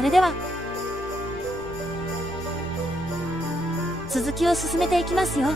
それでは続きを進めていきますよ。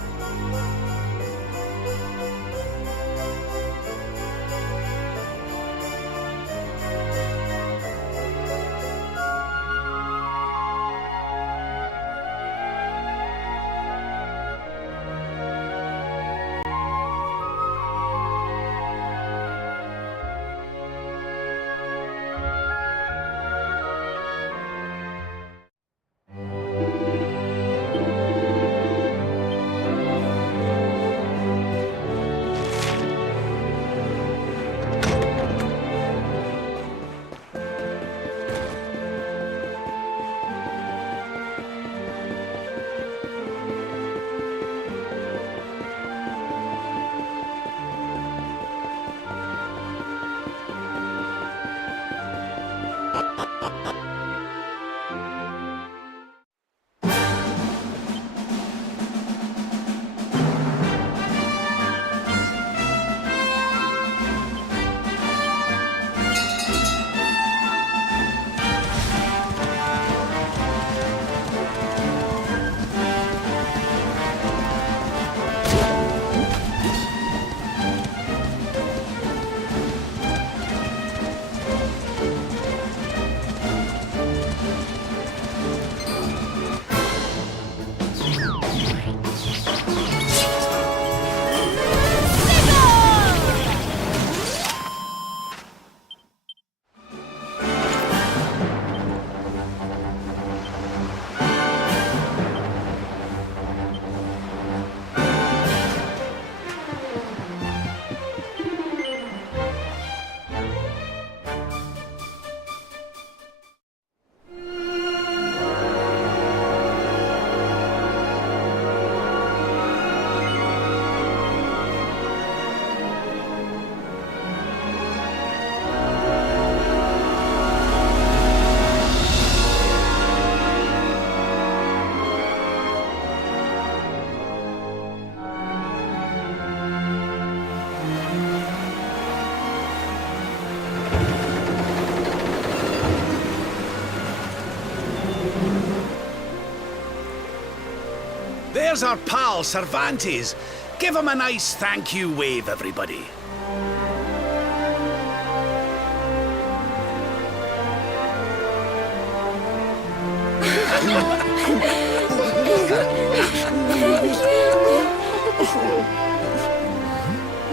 There's our pal, Cervantes. Give him a nice thank you wave, everybody.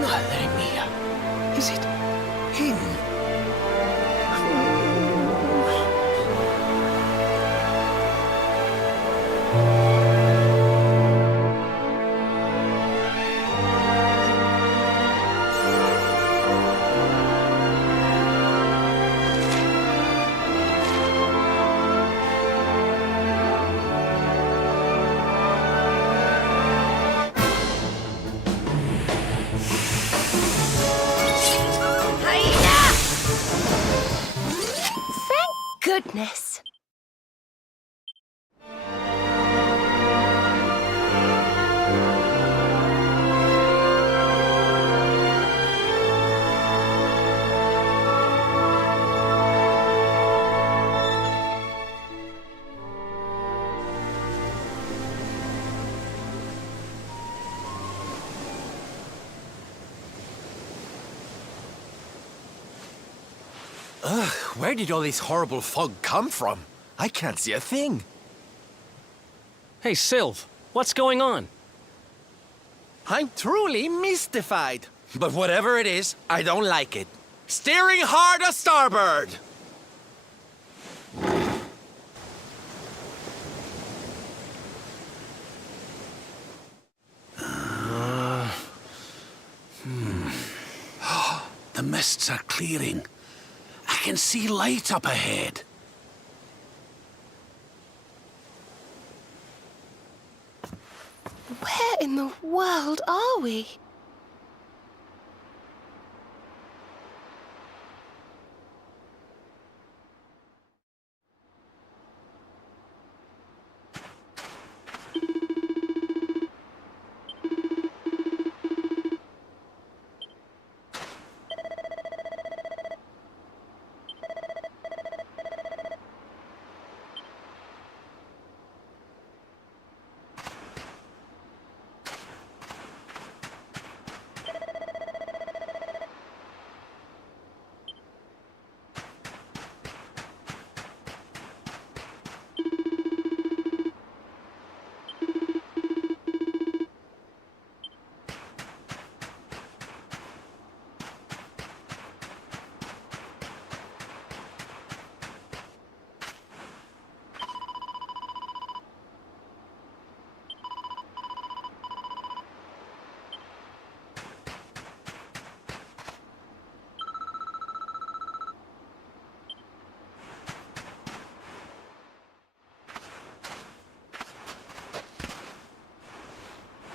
Madre mía. Is it him? Goodness. Ugh, where did all this horrible fog come from? I can't see a thing. Hey, Sylv, what's going on? I'm truly mystified. But whatever it is, I don't like it. Steering hard a starboard! The mists are clearing. I can see light up ahead. Where in the world are we?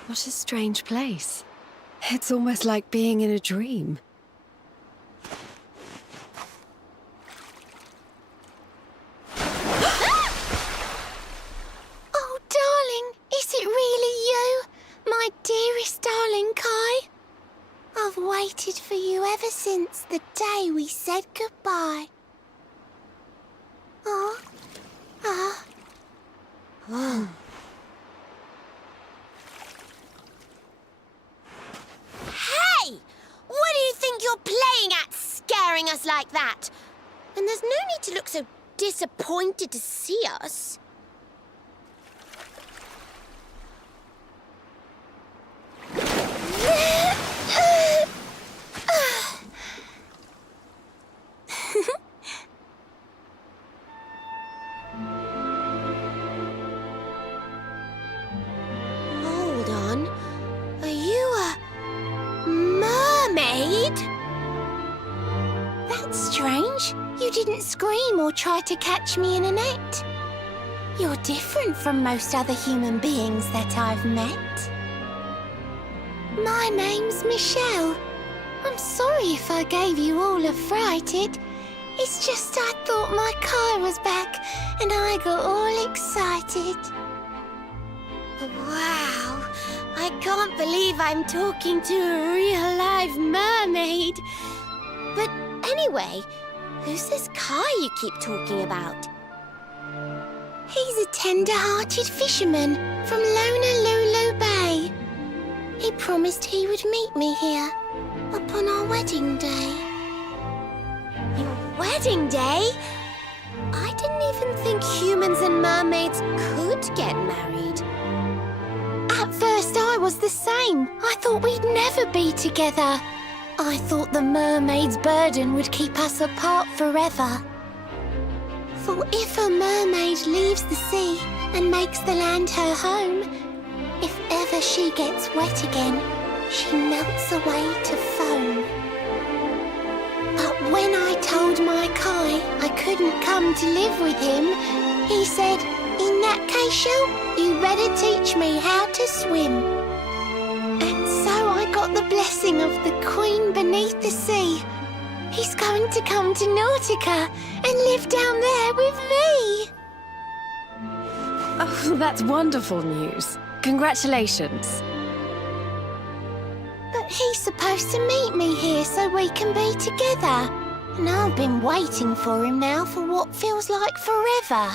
What a strange place. It's almost like being in a dream. Oh, darling, is it really you? My dearest darling Kai? I've waited for you ever since the day we said goodbye. Oh. Ah. Oh. Hey! What do you think you're playing at, scaring us like that? And there's no need to look so disappointed to see us. Hold on. Are you a mermaid? That's strange. You didn't scream or try to catch me in a net. You're different from most other human beings that I've met. My name's Michelle. I'm sorry if I gave you all a fright. It's just I thought my Kai was back and I got all excited. Wow, I can't believe I'm talking to a real live mermaid. But anyway, who's this Kai you keep talking about? He's a tender-hearted fisherman from Honolulu Bay. He promised he would meet me here upon our wedding day. Your wedding day? I didn't even think humans and mermaids could get married. At first I was the same. I thought we'd never be together. I thought the mermaid's burden would keep us apart forever. For if a mermaid leaves the sea and makes the land her home, if ever she gets wet again, she melts away to foam. But when I told my Kai I couldn't come to live with him, he said, "In that case, Shell, you better teach me how to swim." And so I got the blessing of the Queen beneath the sea. He's going to come to Nautica and live down there with me. Oh, that's wonderful news. Congratulations. But he's supposed to meet me here so we can be together. And I've been waiting for him now for what feels like forever.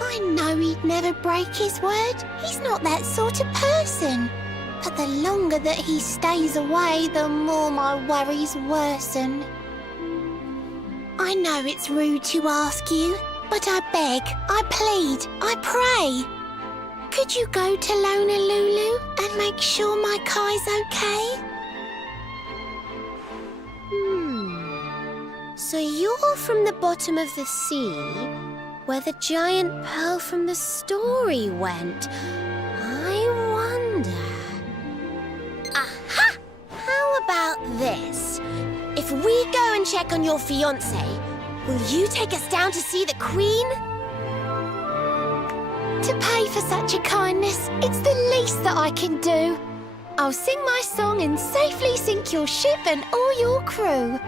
I know he'd never break his word. He's not that sort of person. But the longer that he stays away, the more my worries worsen. I know it's rude to ask you, but I beg, I plead, I pray. Could you go to Honolulu and make sure my Kai's okay? So you're from the bottom of the sea, where the giant pearl from the story went. I wonder... Aha! How about this? If we go and check on your fiancé, will you take us down to see the Queen? To pay for such a kindness, it's the least that I can do. I'll sing my song and safely sink your ship and all your crew.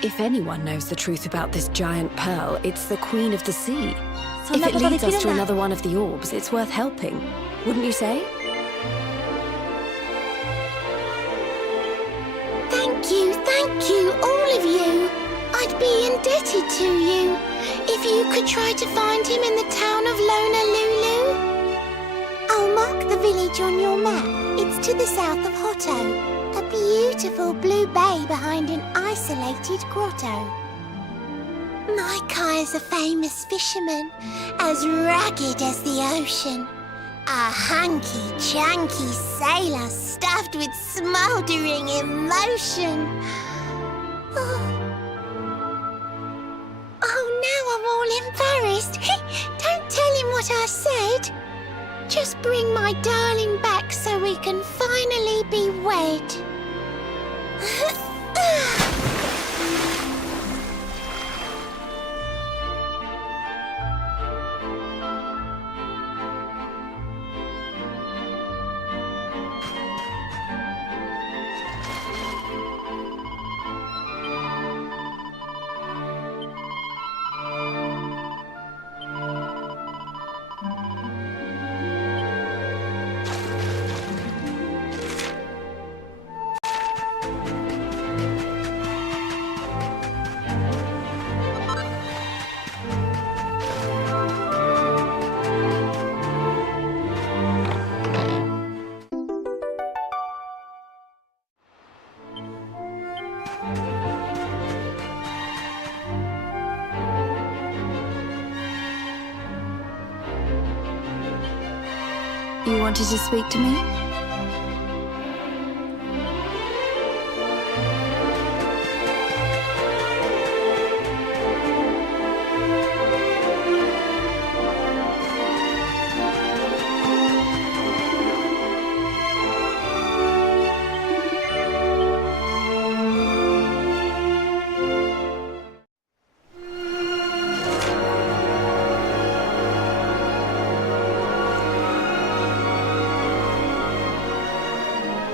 If anyone knows the truth about this giant pearl, it's the Queen of the Sea. そん If な it ことで leads きる us to んだ。 another one of the orbs, it's worth helping. Wouldn't you say? Thank you, all of you. I'd be indebted to you. If you could try to find him in the town of Honolulu. I'll mark the village on your map. It's to the south of Hotto. A beautiful blue bay behind an isolated grotto. My Kai's a famous fisherman, as rugged as the ocean. A hanky-chanky sailor stuffed with smouldering emotion. Oh, now I'm all embarrassed. Don't tell him what I said. Just bring my darling back so we can finally be wed. wanted to speak to me?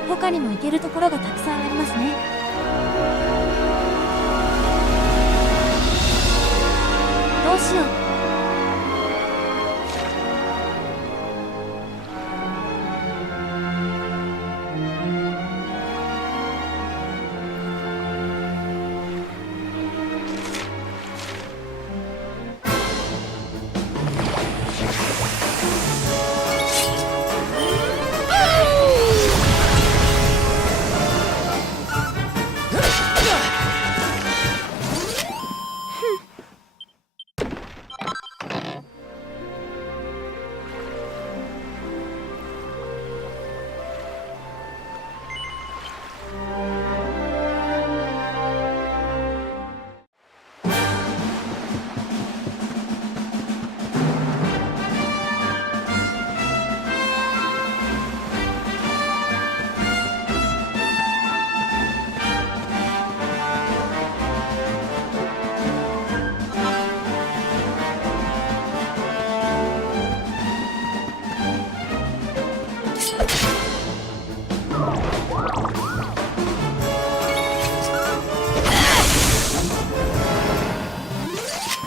「他にも行けるところがたくさんありますね」どうしよう。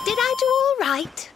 Did I do all right?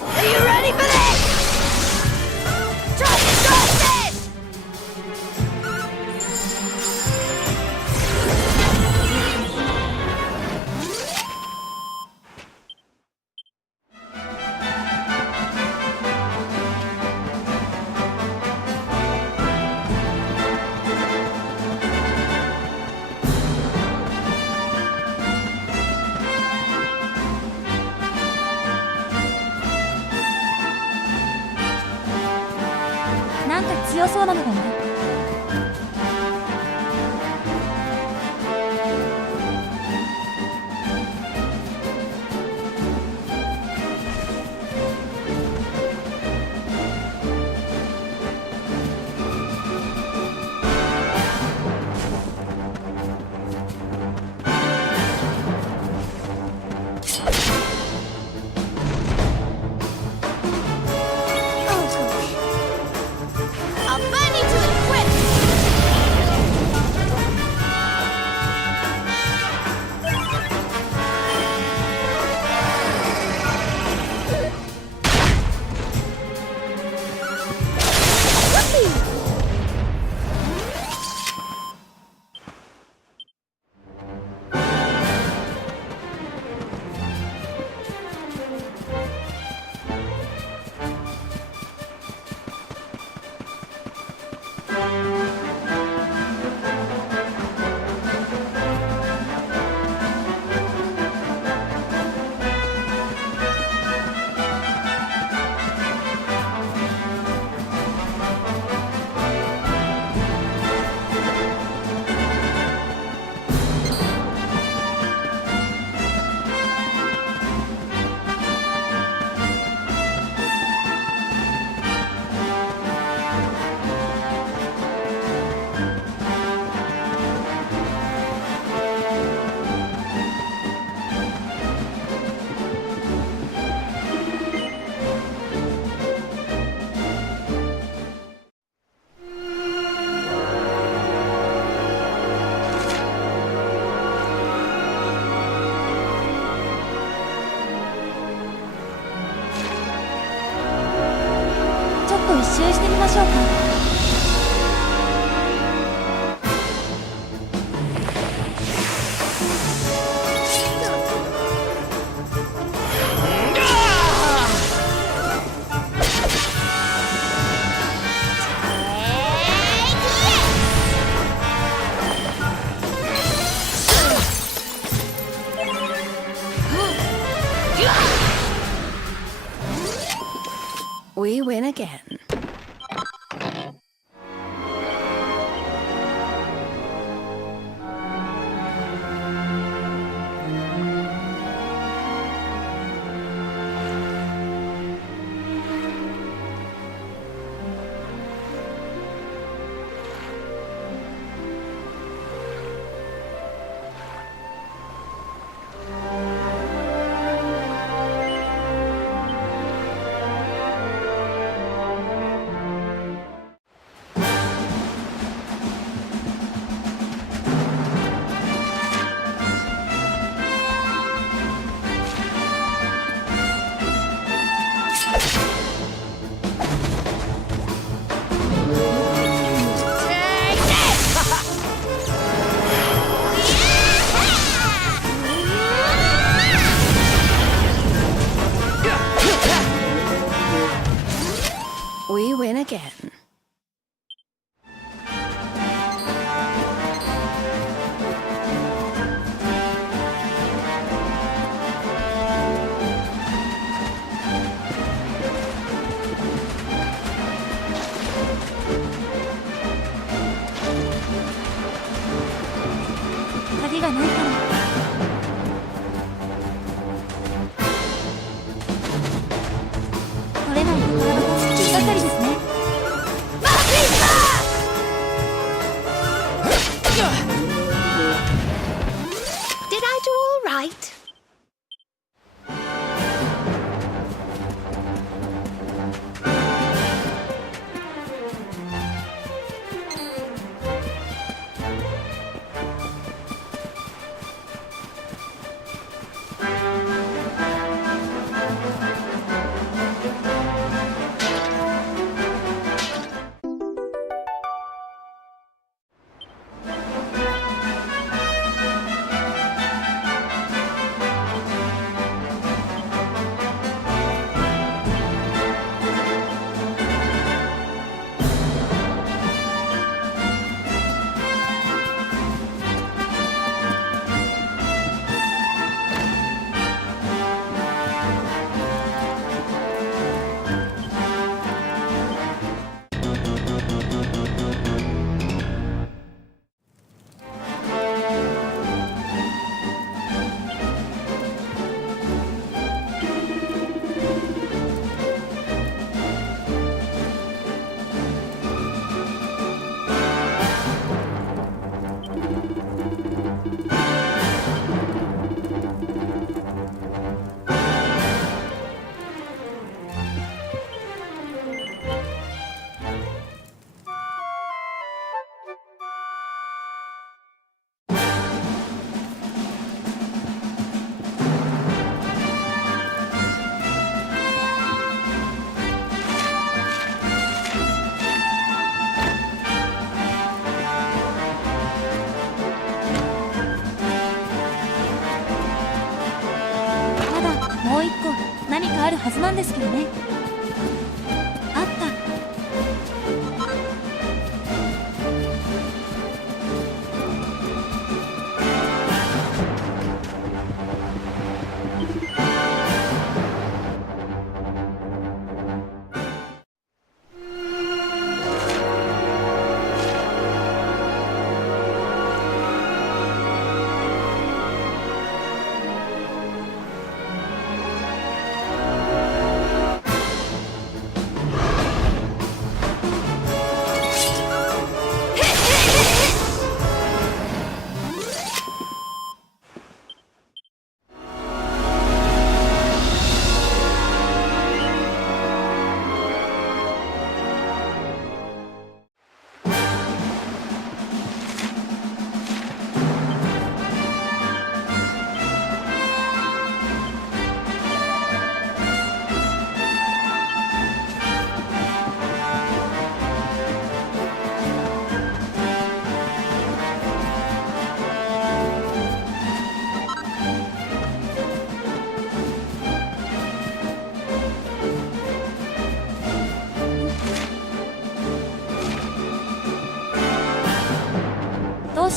Are you ready for this? Trust it! なんか強そうなのがいる。I'll burn you to a 習してみましょうか。We win again. We win again.鍵がないから。取れないところの引っかかりですね。Did I do all right?もう一個何かあるはずなんですけどね。あった。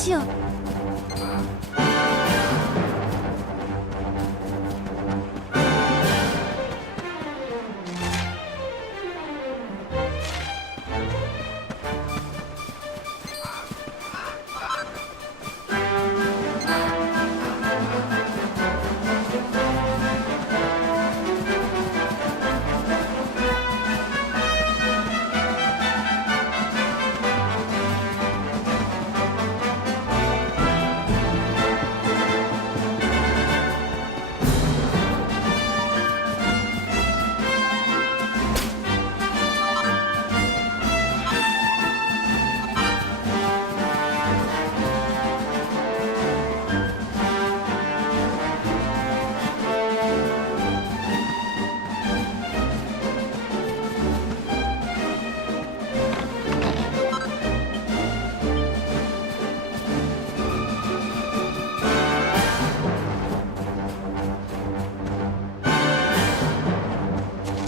しよう。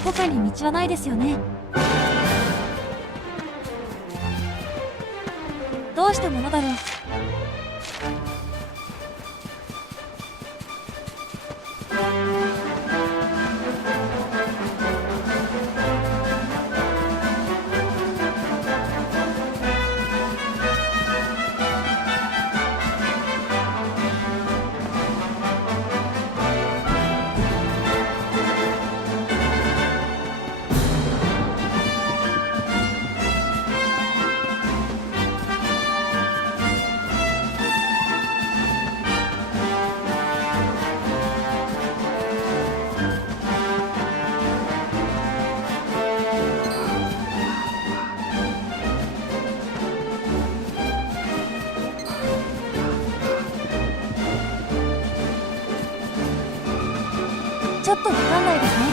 他に道はないですよね。どうしたものだろう。ちょっとわかんないですね。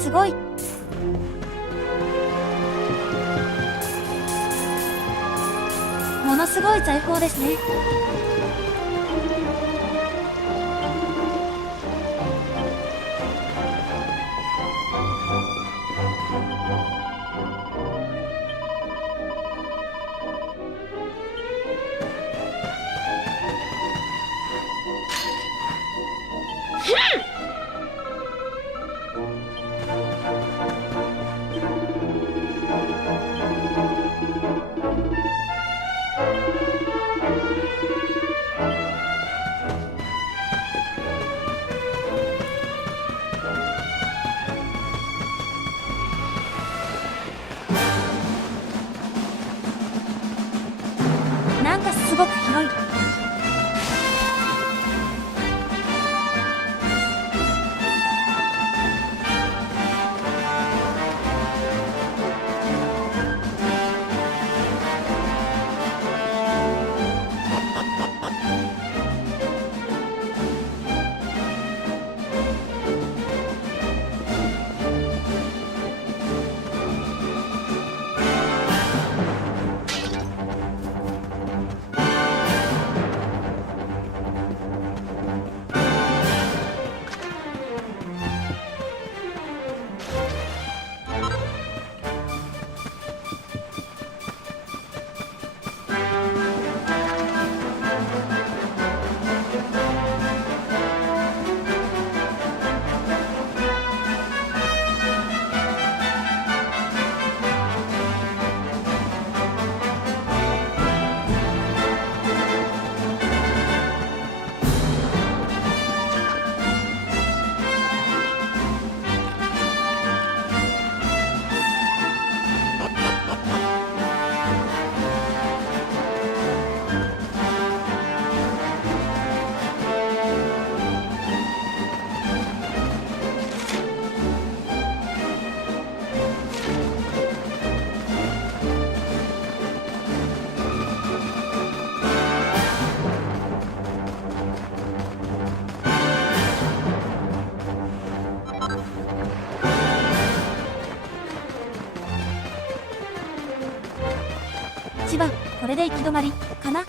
すごい。ものすごい財宝ですね。れで行き止まりかな。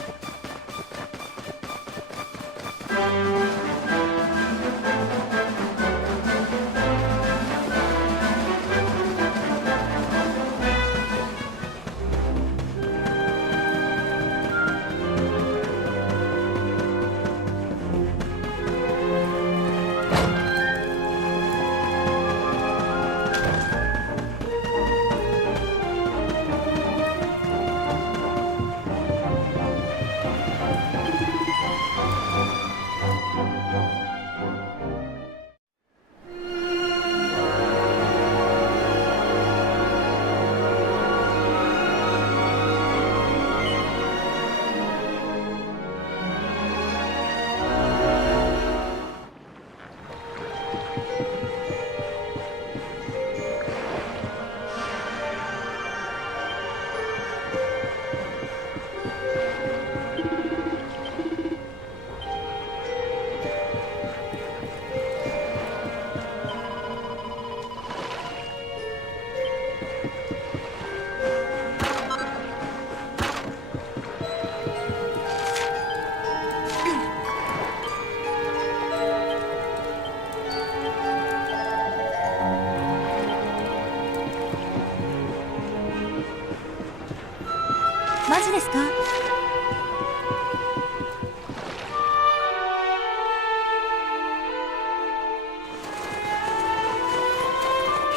マジですか？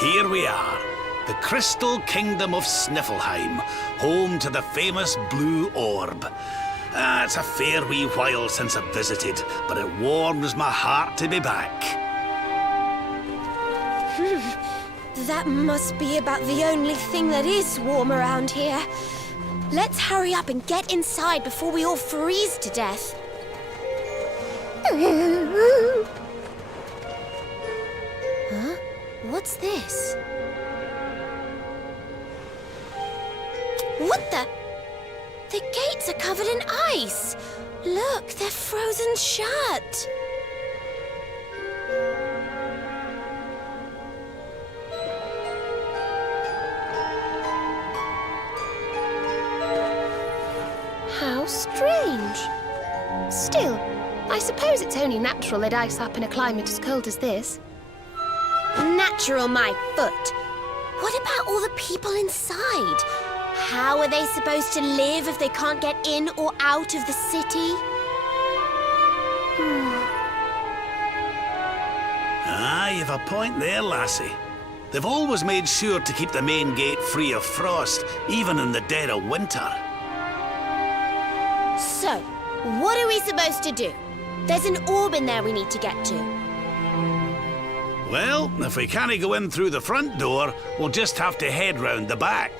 Here we are, the Crystal Kingdom of Sniffelheim, home to the famous Blue Orb. It's a fair wee while since I've visited, but it warms my heart to be back. That must be about the only thing that is warm around here. Let's hurry up and get inside before we all freeze to death. Huh? What's this? What the? The gates are covered in ice. Look, they're frozen shut. How strange. Still, I suppose it's only natural they'd ice up in a climate as cold as this. Natural, my foot. What about all the people inside? How are they supposed to live if they can't get in or out of the city? You've a point there, lassie. They've always made sure to keep the main gate free of frost, even in the dead of winter. So, what are we supposed to do? There's an orb in there we need to get to. Well, if we can't go in through the front door, we'll just have to head round the back.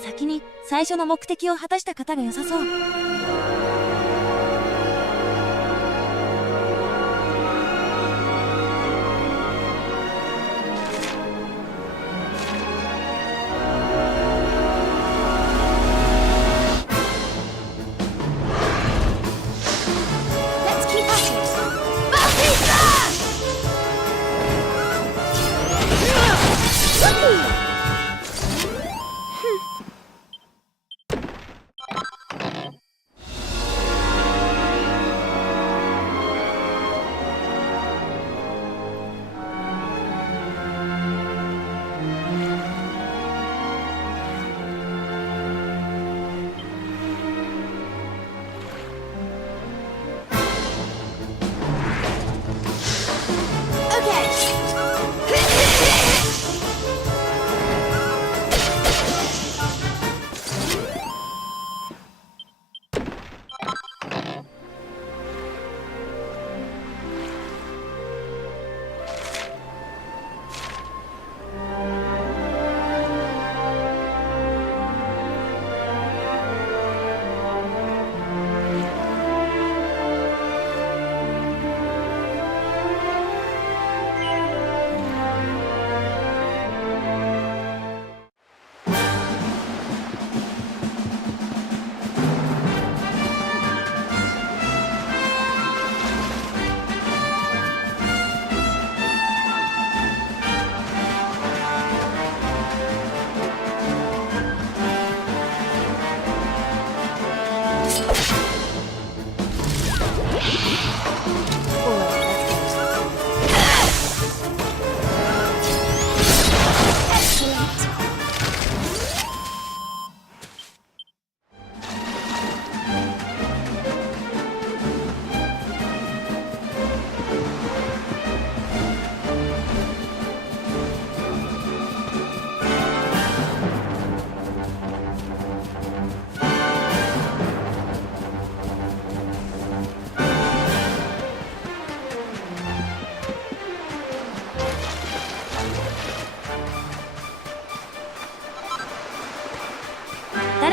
先に最初の目的を果たした方が良さそう。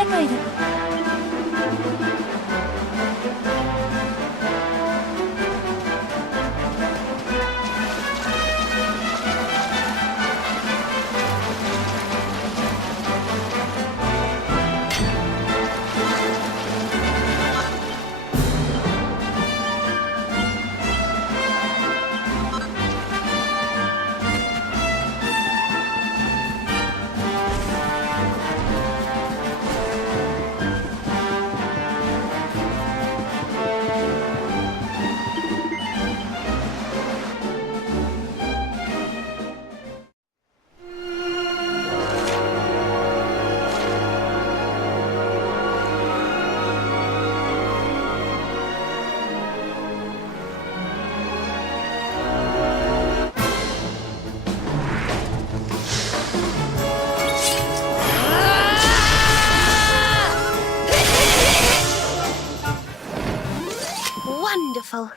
誰かいる。Wonderful.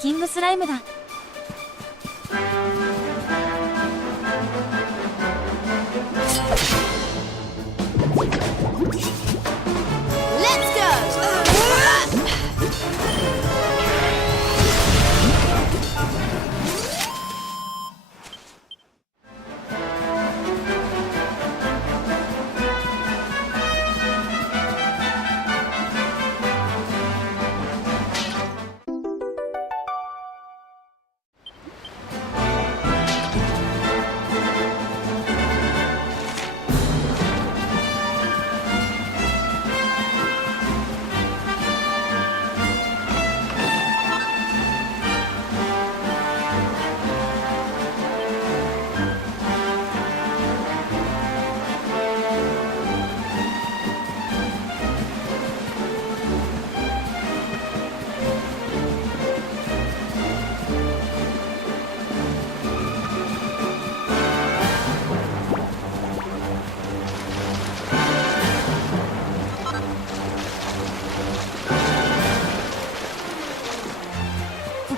キングスライムだ。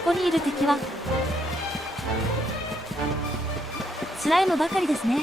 ここにいる敵はスライムばかりですね。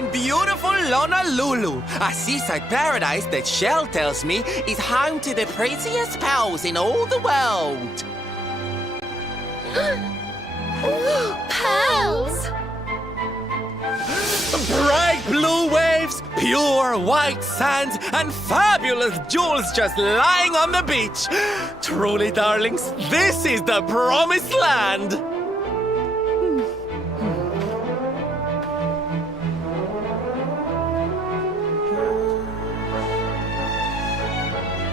in beautiful Honolulu, a seaside paradise that Shell tells me is home to the prettiest pearls in all the world. Pearls! Bright blue waves, pure white sands, and fabulous jewels just lying on the beach. Truly, darlings, this is the promised land.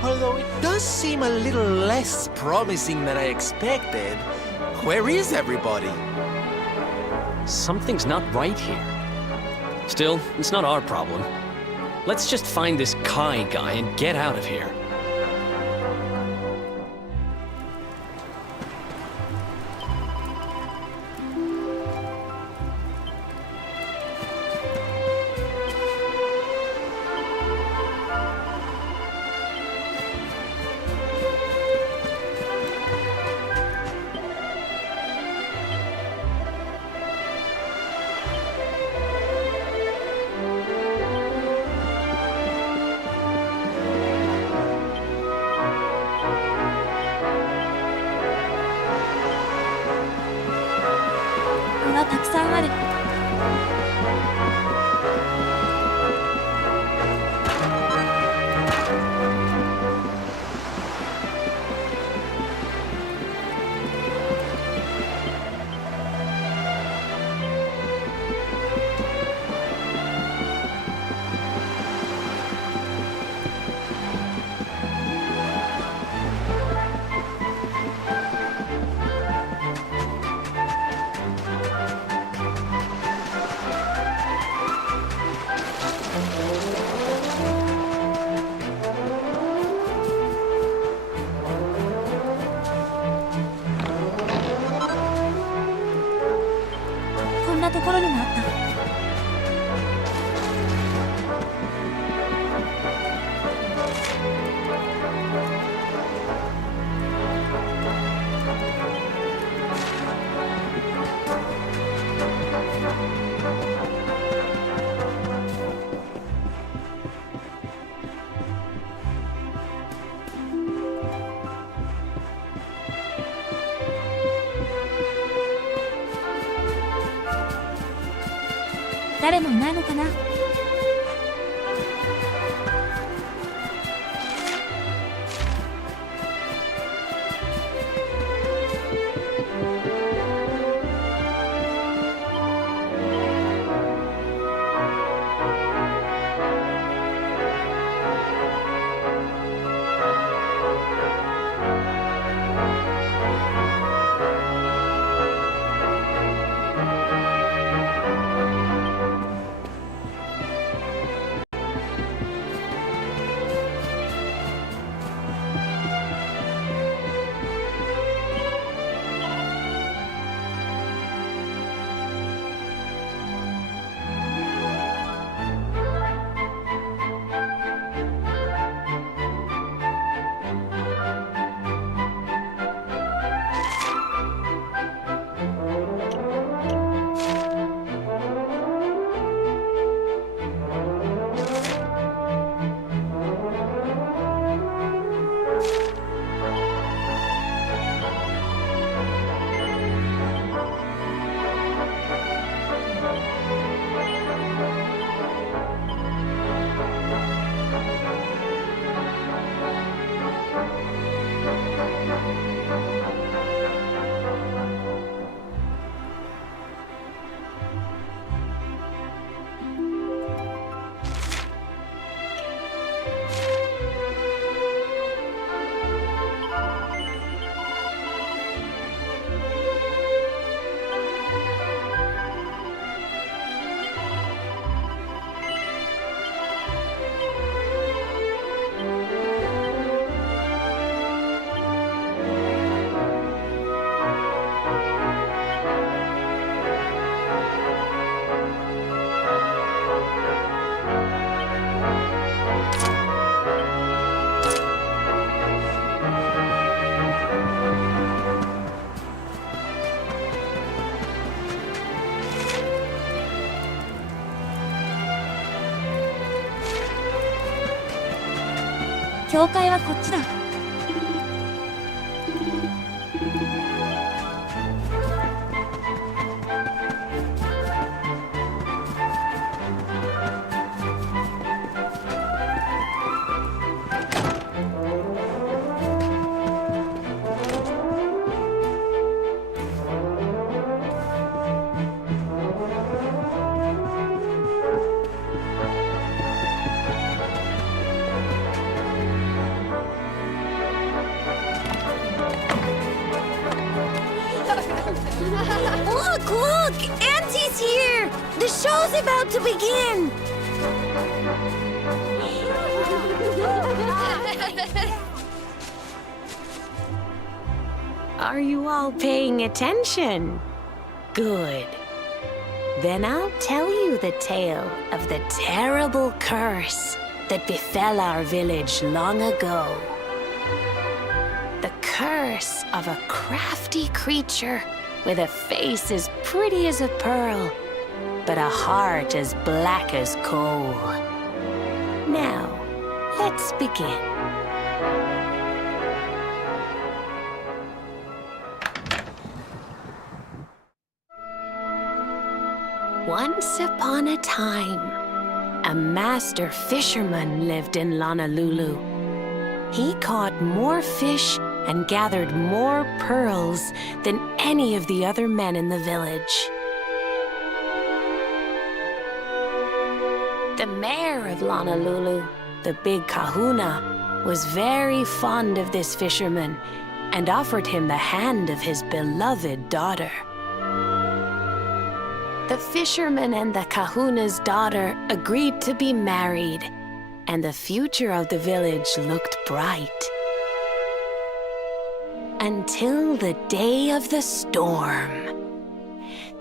Although it does seem a little less promising than I expected. Where is everybody? Something's not right here. Still, it's not our problem. Let's just find this Kai guy and get out of here.がたくさんある。こんなところにもあった。誰もいないのかな。教会はこっちだ。Look, look! Auntie's here! The show's about to begin! Are you all paying attention? Good. Then I'll tell you the tale of the terrible curse that befell our village long ago. The curse of a crafty creature with a face as pretty as a pearl, but a heart as black as coal. Now, let's begin. Once upon a time, a master fisherman lived in Honolulu. He caught more fish and gathered more pearls than any of the other men in the village. The mayor of Honolulu, the big kahuna, was very fond of this fisherman and offered him the hand of his beloved daughter. The fisherman and the kahuna's daughter agreed to be married, and the future of the village looked bright. Until the day of the storm.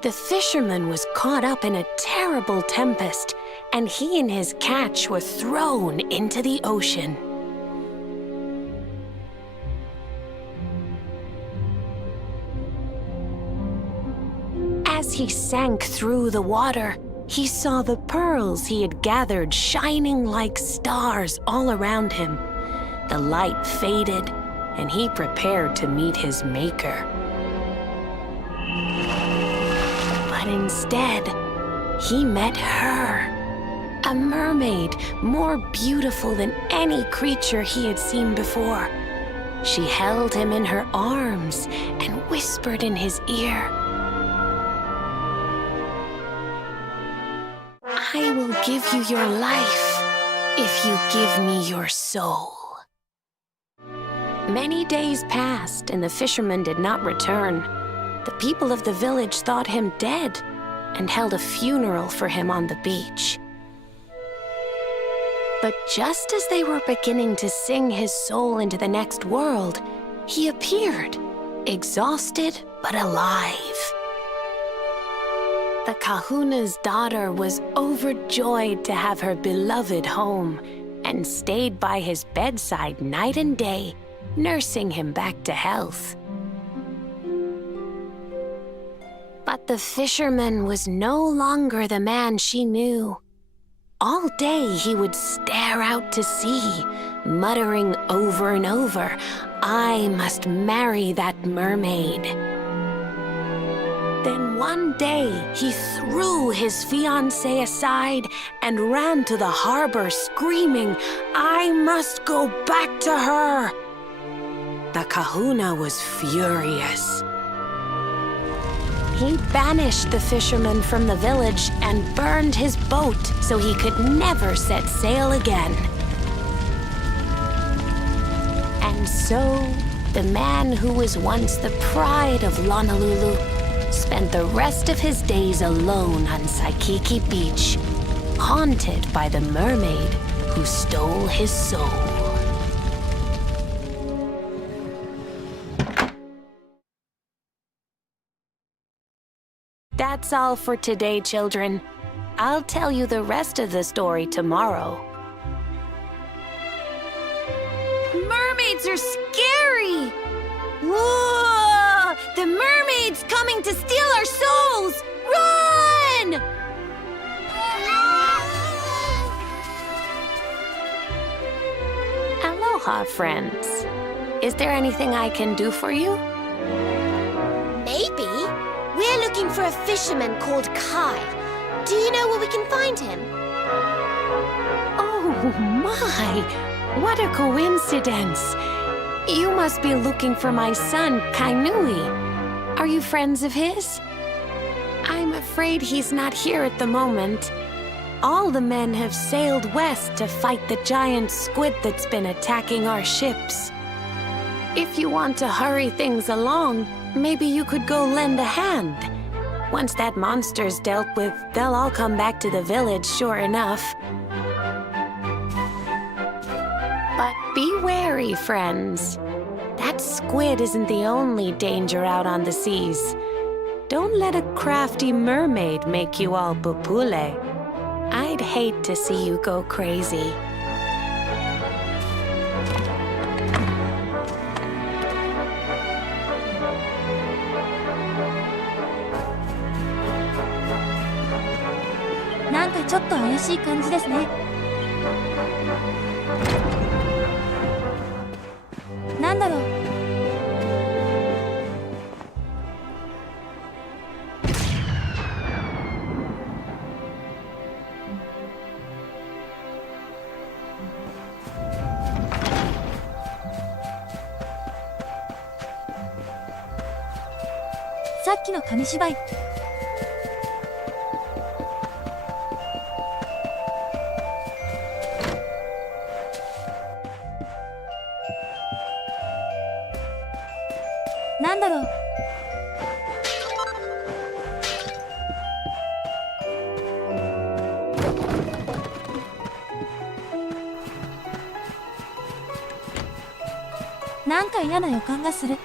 The fisherman was caught up in a terrible tempest, and he and his catch were thrown into the ocean. As he sank through the water, he saw the pearls he had gathered shining like stars all around him. The light faded, and he prepared to meet his maker. But instead, he met her, a mermaid more beautiful than any creature he had seen before. She held him in her arms and whispered in his ear, "I will give you your life if you give me your soul." Many days passed, and the fisherman did not return. The people of the village thought him dead and held a funeral for him on the beach. But just as they were beginning to sing his soul into the next world, he appeared, exhausted but alive. The kahuna's daughter was overjoyed to have her beloved home and stayed by his bedside night and day, nursing him back to health. But the fisherman was no longer the man she knew. All day he would stare out to sea, muttering over and over, "I must marry that mermaid." Then one day he threw his fiancée aside and ran to the harbor screaming, "I must go back to her." The kahuna was furious. He banished the fisherman from the village and burned his boat so he could never set sail again. And so, the man who was once the pride of Honolulu spent the rest of his days alone on Waikiki Beach, haunted by the mermaid who stole his soul. That's all for today, children. I'll tell you the rest of the story tomorrow. Mermaids are scary! Whoa! The mermaid's coming to steal our souls! Run! Aloha. friends. Is there anything I can do for you? Maybe. We're looking for a fisherman called Kai. Do you know where we can find him? Oh my! What a coincidence! You must be looking for my son, Kainui. Are you friends of his? I'm afraid he's not here at the moment. All the men have sailed west to fight the giant squid that's been attacking our ships. If you want to hurry things along, maybe you could go lend a hand. Once that monster's dealt with, they'll all come back to the village, sure enough. But be wary, friends. That squid isn't the only danger out on the seas. Don't let a crafty mermaid make you all pupule. I'd hate to see you go crazy. Nanka ちょっと怪しい感じですね。なんだろう。さっきの紙芝居。なんだろう。なんか嫌な予感がする。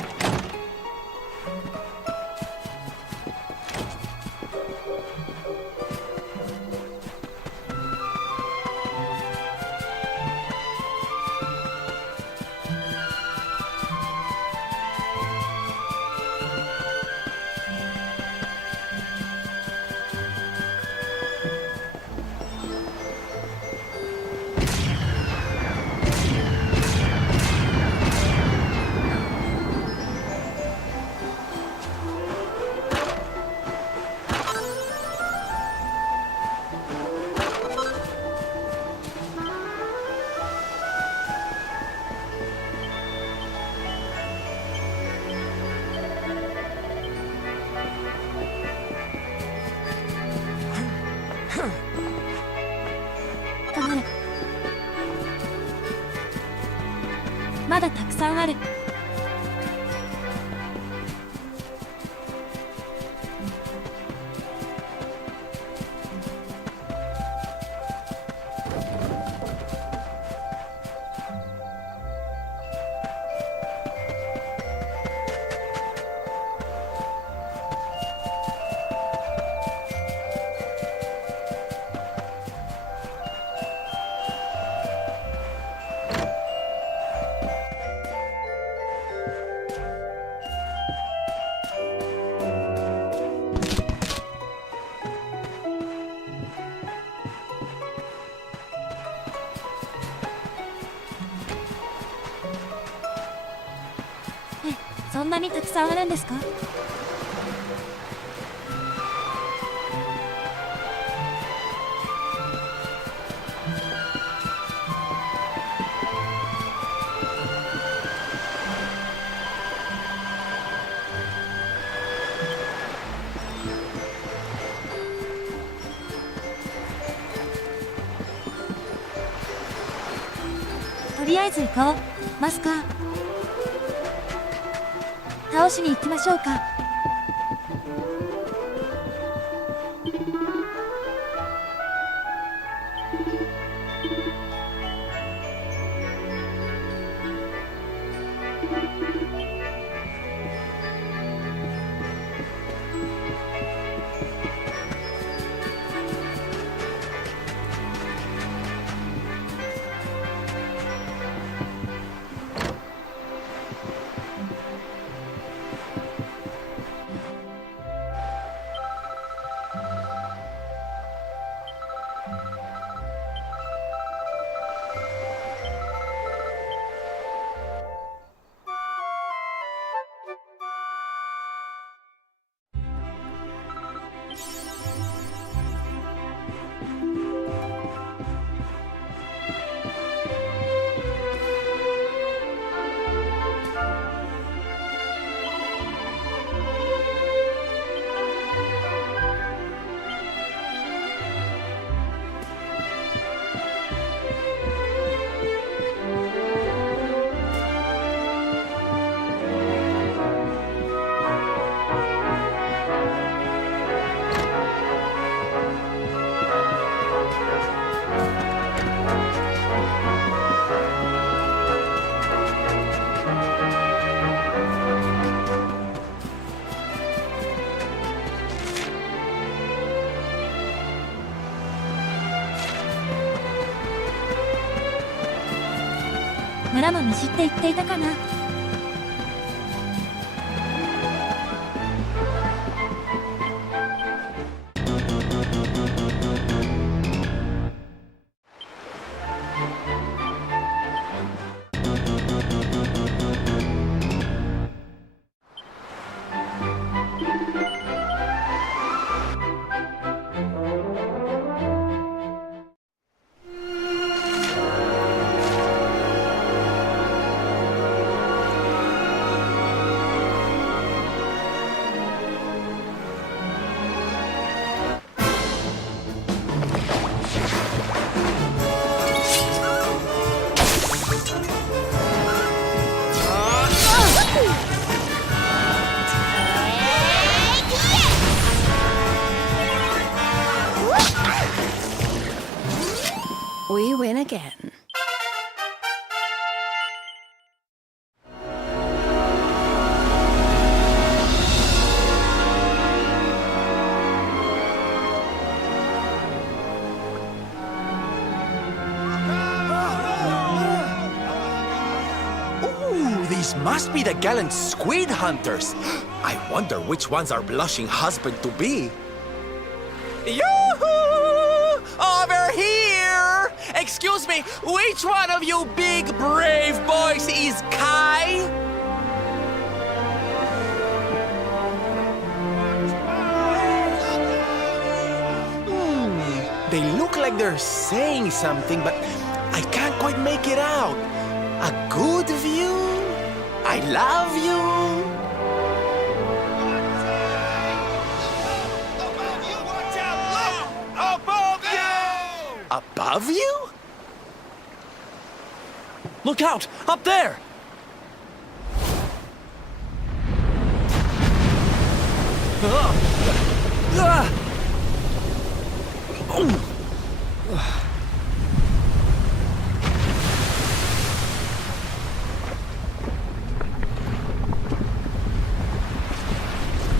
まだたくさんある。そんなにたくさんあるんですか？とりあえず行こう。マスカー。倒しに行きましょうか。村も西って言っていたかな。We win again. Ooh, these must be the gallant squid hunters. I wonder which one's our blushing husband-to-be. Yoo-hoo! Over here! Excuse me, which one of you big brave boys is Kai? They look like they're saying something, but I can't quite make it out. A good view? I love you? Above you? Look out! Up there!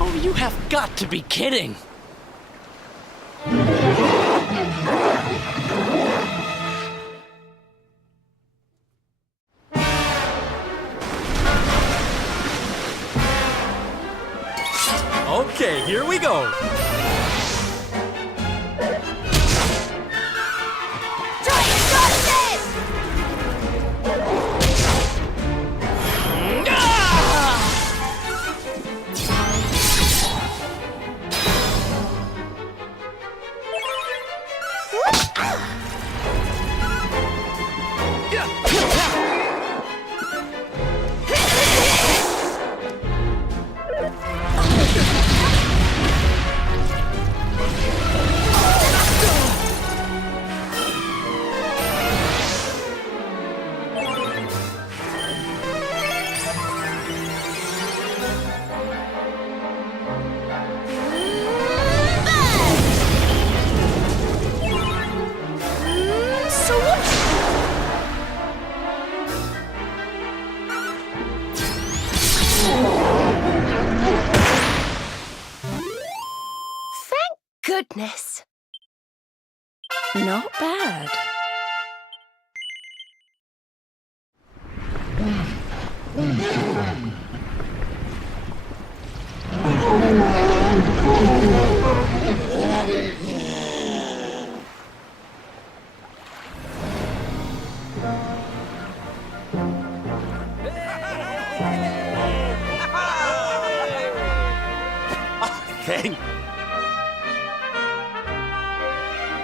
Oh, you have got to be kidding! Okay, here we go. Goodness. Not bad. Thank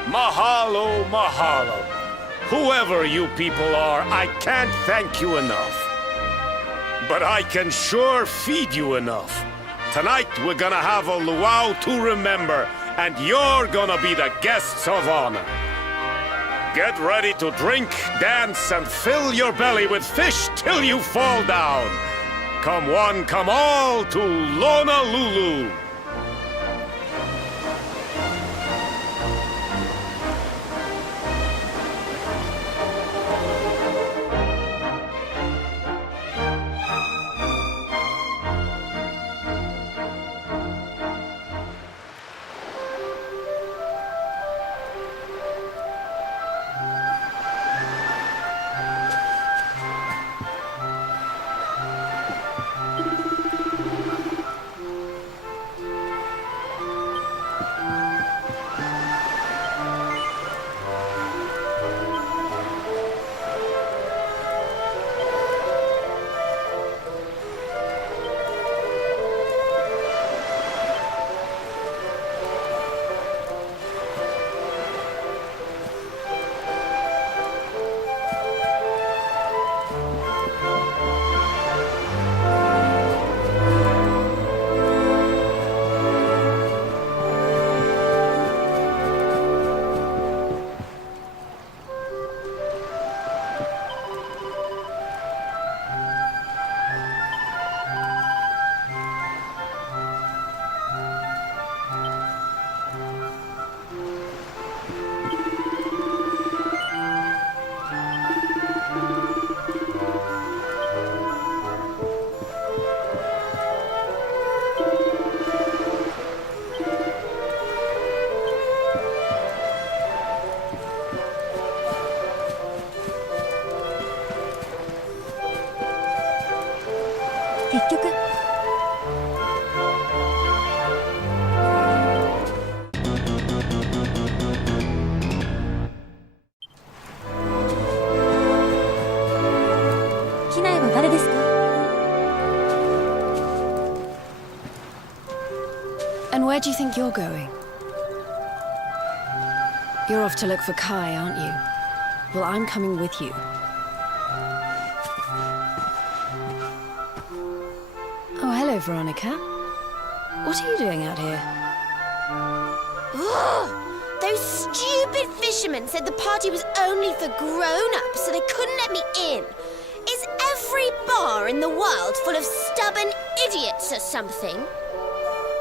Mahalo, mahalo. Whoever you people are, I can't thank you enough. But I can sure feed you enough. Tonight we're gonna have a luau to remember, and you're gonna be the guests of honor. Get ready to drink, dance, and fill your belly with fish till you fall down. Come one, come all to Honolulu. 結局機内は誰ですか？ And where do you think you're going? You're off to look for Kai, aren't you? Well, I'm coming with you. Oh, hello, Veronica. What are you doing out here? Ugh! Those stupid fishermen said the party was only for grown-ups, so they couldn't let me in. Is every bar in the world full of stubborn idiots or something?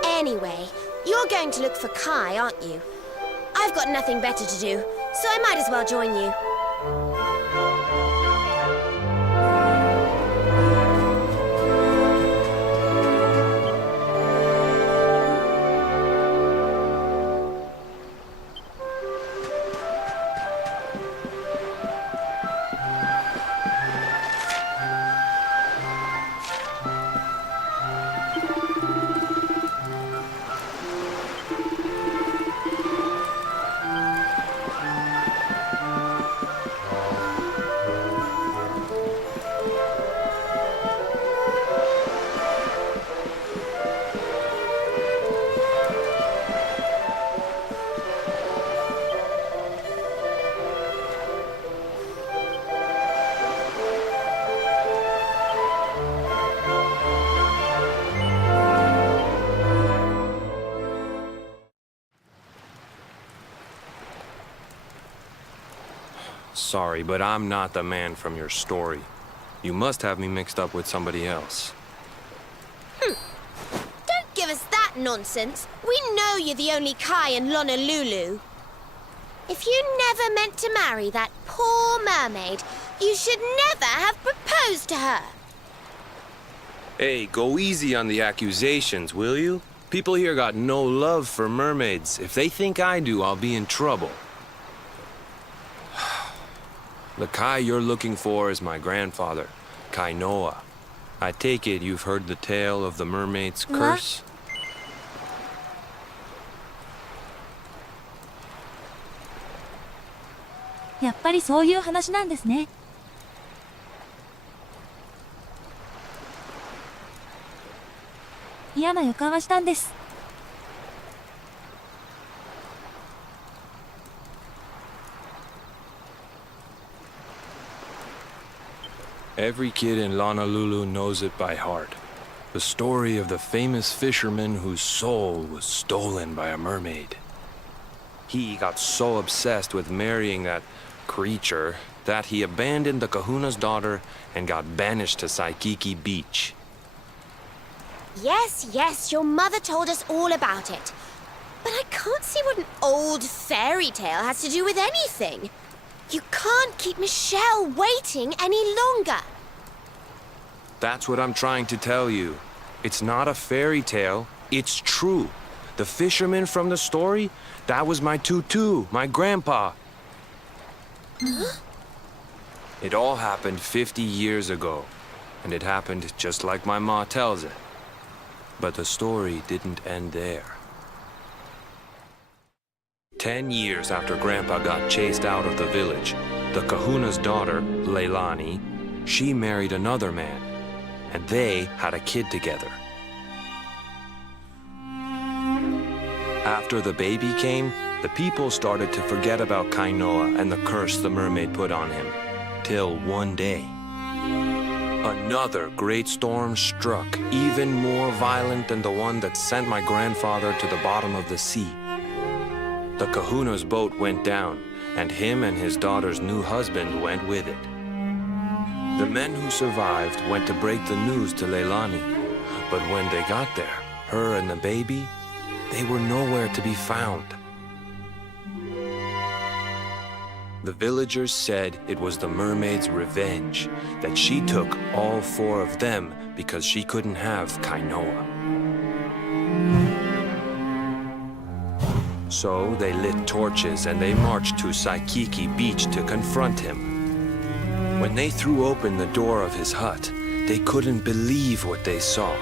Anyway, you're going to look for Kai, aren't you? I've got nothing better to do, so I might as well join you. Sorry, but I'm not the man from your story. You must have me mixed up with somebody else. Don't give us that nonsense. We know you're the only Kai in Honolulu. If you never meant to marry that poor mermaid, you should never have proposed to her. Hey, go easy on the accusations, will you? People here got no love for mermaids. If they think I do, I'll be in trouble. The Kai you're looking for is my grandfather, Kainoa. I take it you've heard the tale of the mermaid's curse? やっぱりそういう話なんですね。嫌な予感はしたんです。Every kid in Honolulu knows it by heart. The story of the famous fisherman whose soul was stolen by a mermaid. He got so obsessed with marrying that creature that he abandoned the kahuna's daughter and got banished to Saikiki Beach. Yes, yes, your mother told us all about it. But I can't see what an old fairy tale has to do with anything. You can't keep Michelle waiting any longer. That's what I'm trying to tell you. It's not a fairy tale, it's true. The fisherman from the story, that was my tutu, my grandpa. Huh? It all happened 50 years ago, and it happened just like my ma tells it. But the story didn't end there. 10 years after Grandpa got chased out of the village, the kahuna's daughter, Leilani, she married another man, and they had a kid together. After the baby came, the people started to forget about Kainoa and the curse the mermaid put on him, till one day. Another great storm struck, even more violent than the one that sent my grandfather to the bottom of the sea. The kahuna's boat went down, and him and his daughter's new husband went with it. The men who survived went to break the news to Leilani, but when they got there, her and the baby, they were nowhere to be found. The villagers said it was the mermaid's revenge, that she took all 4 of them because she couldn't have Kainoa. So they lit torches and they marched to Saikiki Beach to confront him. When they threw open the door of his hut, They couldn't believe what they saw.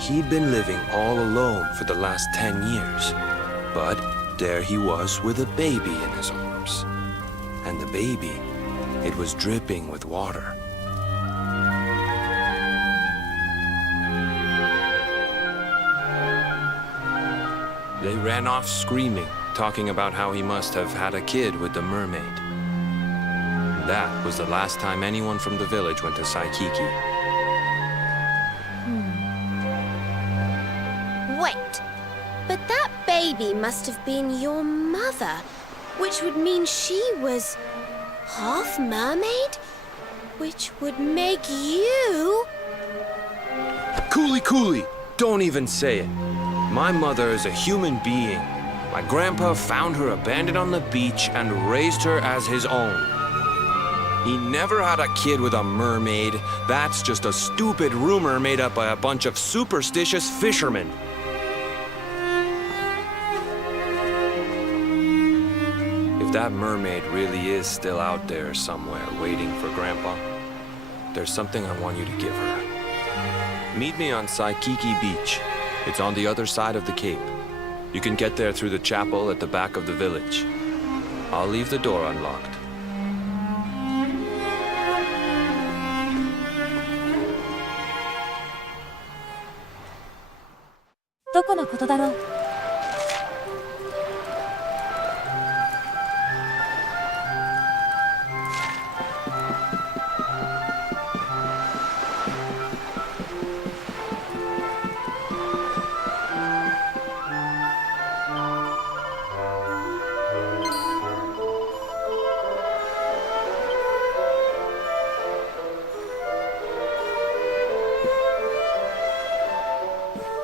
He'd been living all alone for the last 10 years, but there he was with a baby in his arms. And the baby, it was dripping with water. They ran off screaming, talking about how he must have had a kid with the mermaid. That was the last time anyone from the village went to Saikiki. Wait, but that baby must have been your mother, which would mean she was half mermaid, which would make you... Cooley! Don't even say it. My mother is a human being. My grandpa found her abandoned on the beach and raised her as his own. He never had a kid with a mermaid. That's just a stupid rumor made up by a bunch of superstitious fishermen. If that mermaid really is still out there somewhere waiting for Grandpa, there's something I want you to give her. Meet me on Saikiki Beach. It's on the other side of the cape. You can get there through the chapel at the back of the village. I'll leave the door unlocked. どこのことだろう。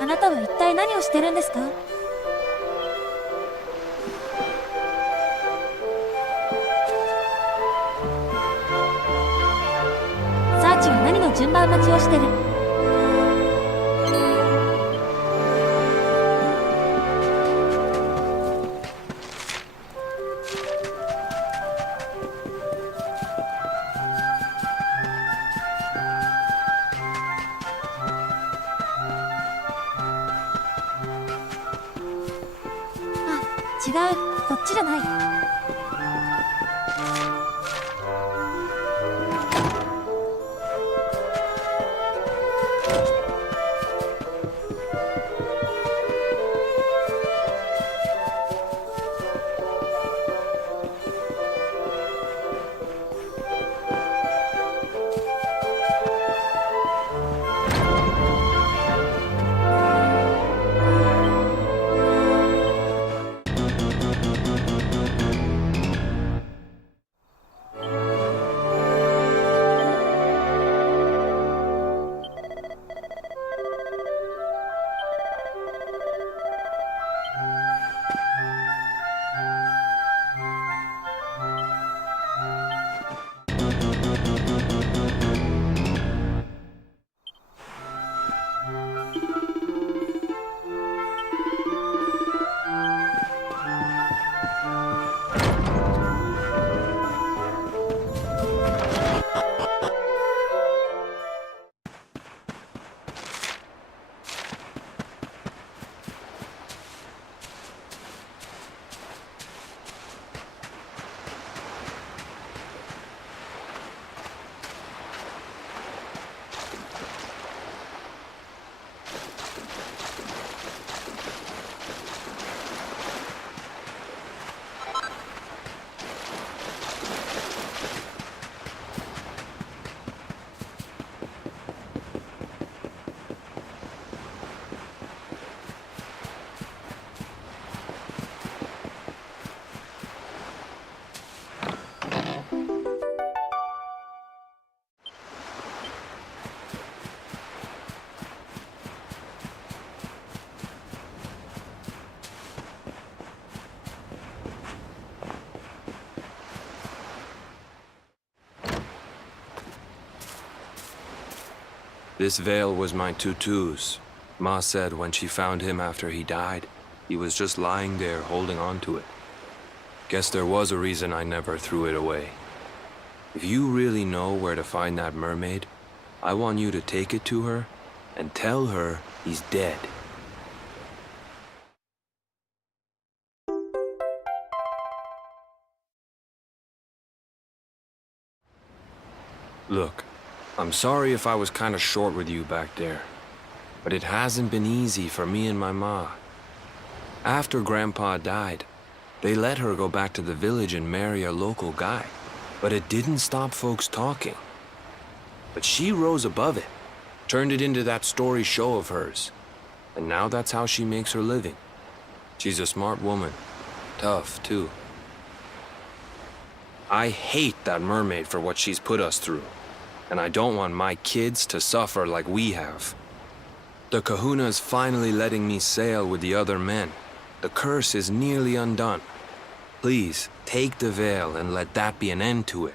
あなたは一体何をしてるんですか？サーチは何の順番待ちをしてる？違う、こっちじゃない。This veil was my tutu's. Ma said when she found him after he died, he was just lying there holding on to it. Guess there was a reason I never threw it away. If you really know where to find that mermaid, I want you to take it to her and tell her he's dead. Look, I'm sorry if I was kinda short with you back there, but it hasn't been easy for me and my ma. After Grandpa died, they let her go back to the village and marry a local guy, but it didn't stop folks talking. But she rose above it, turned it into that story show of hers, and now that's how she makes her living. She's a smart woman, tough too. I hate that mermaid for what she's put us through, and I don't want my kids to suffer like we have. The Kahuna's finally letting me sail with the other men. The curse is nearly undone. Please, take the veil and let that be an end to it.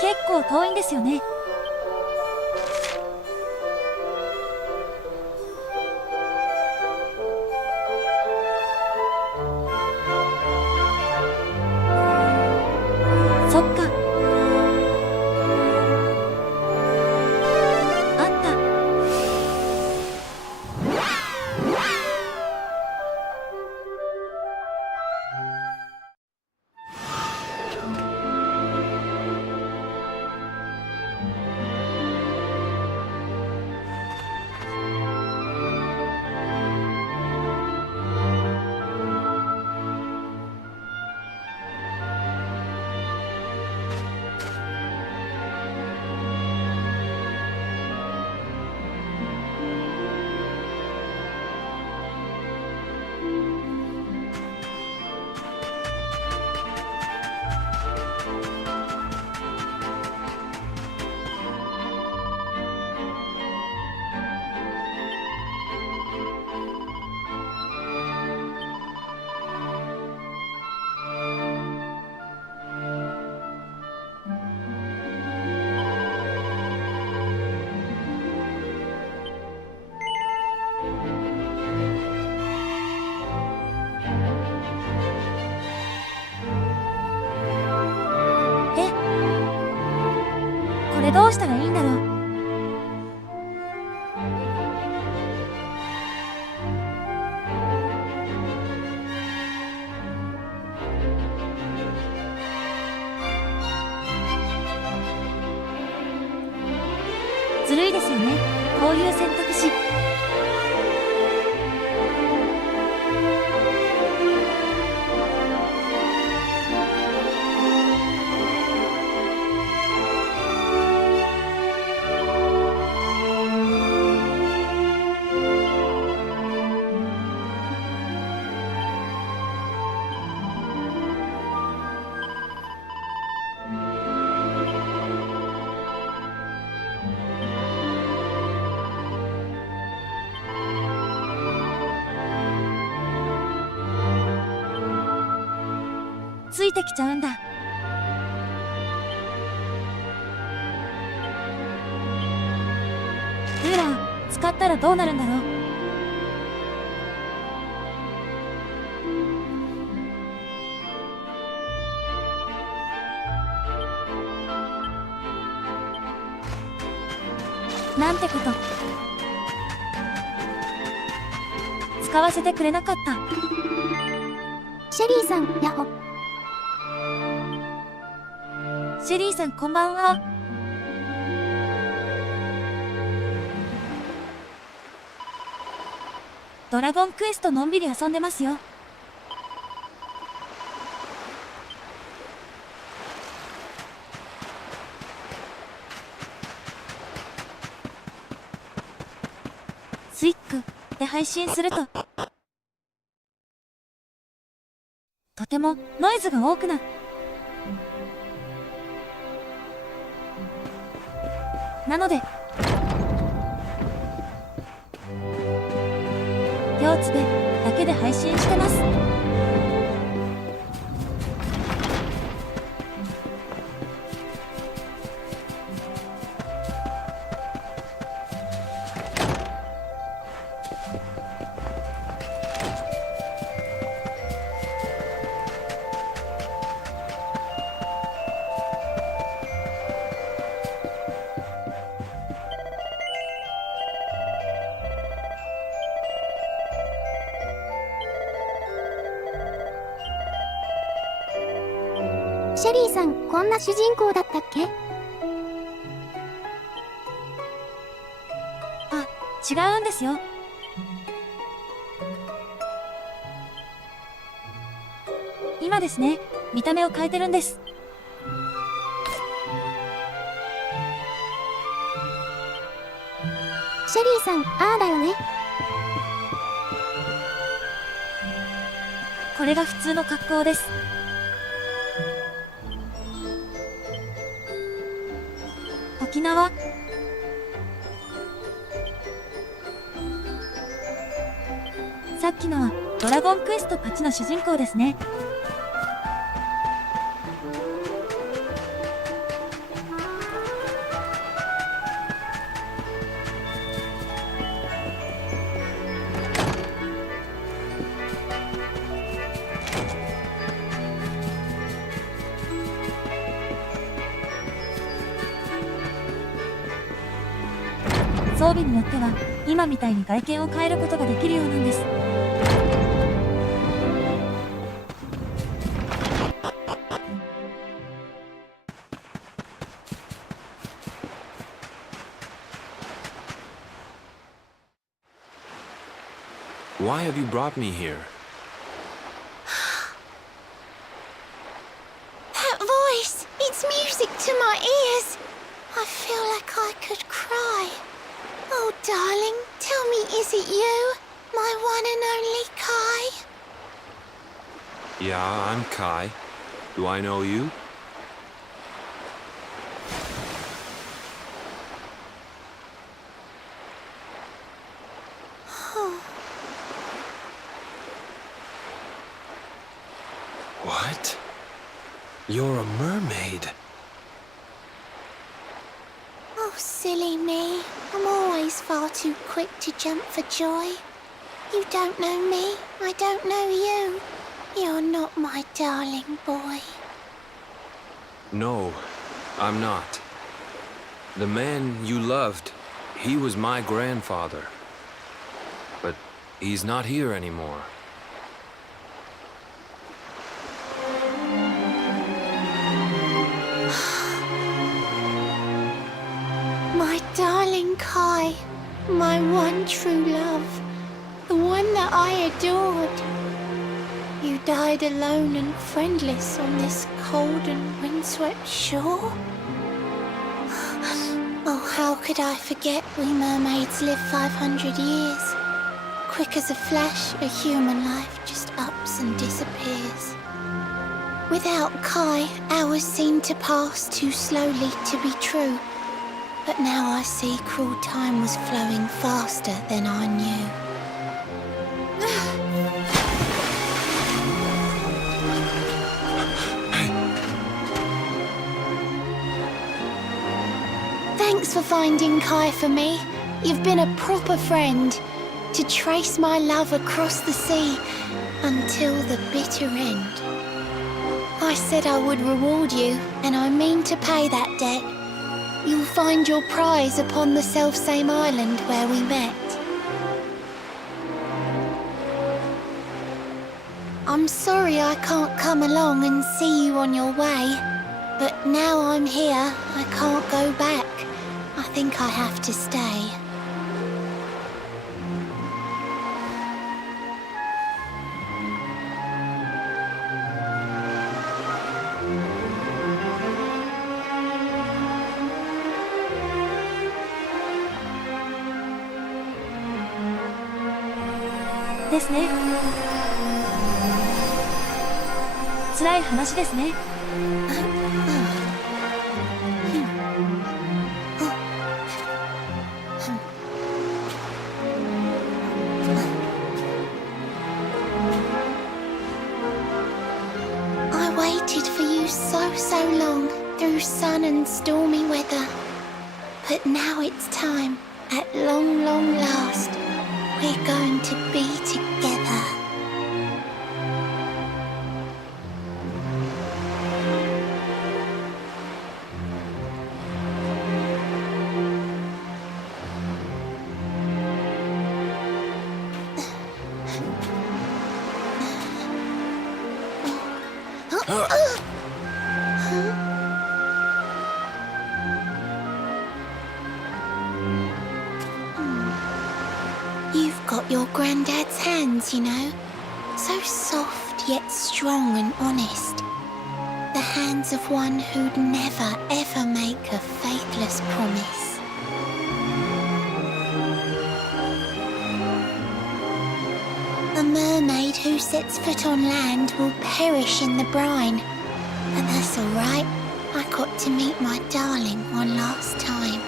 結構遠いんですよね。そっか。あった。うしたらいいんだろう。ずるいですよね、こういう選択肢。ついてきちゃうんだ。ルーラー、使ったらどうなるんだろう。なんてこと。使わせてくれなかった。シェリーさん、ヤホ。シェリーさん、こんばんは。ドラゴンクエストのんびり遊んでますよ。スイックで配信すると、とてもノイズが多くな。なので両つべだけで配信してます。シェリーさん、こんな主人公だったっけ？あ、違うんですよ。今ですね、見た目を変えてるんです。シェリーさん、ああだよね。これが普通の格好です。沖縄。さっきのはドラゴンクエスト8の主人公ですね。装備によっては今みたいに外見を変えることができるようなんです。Why have you brought me here? That voice! It's music to my ears! I feel like I could cry. Oh, darling, tell me, is it you? My one and only Kai? Yeah, I'm Kai. Do I know you? What? You're a mermaid. Oh, silly me. I'm always far too quick to jump for joy. You don't know me, I don't know you. You're not my darling boy. No, I'm not. The man you loved, he was my grandfather. But he's not here anymore. My darling Kai, my one true love, the one that I adored. You died alone and friendless on this cold and windswept shore? Oh, how could I forget we mermaids live 500 years? Quick as a flash, a human life just ups and disappears. Without Kai, hours seem to pass too slowly to be true. But now I see cruel time was flowing faster than I knew. Thanks for finding Kai for me. You've been a proper friend. To trace my love across the sea until the bitter end. I said I would reward you, and I mean to pay that debt. You'll find your prize upon the selfsame island where we met. I'm sorry I can't come along and see you on your way, but now I'm here, I can't go back. I think I have to stay. Yes, ですね。辛い話ですね。I waited for you so long through sun and stormy weather. But now it's time, at long last, we're going to be together. You've got your granddad's hands, you know. So soft yet strong and honest. The hands of one who'd never ever make a faithless promise. A mermaid who sets foot on land will perish in the brine. But that's all right. I got to meet my darling one last time.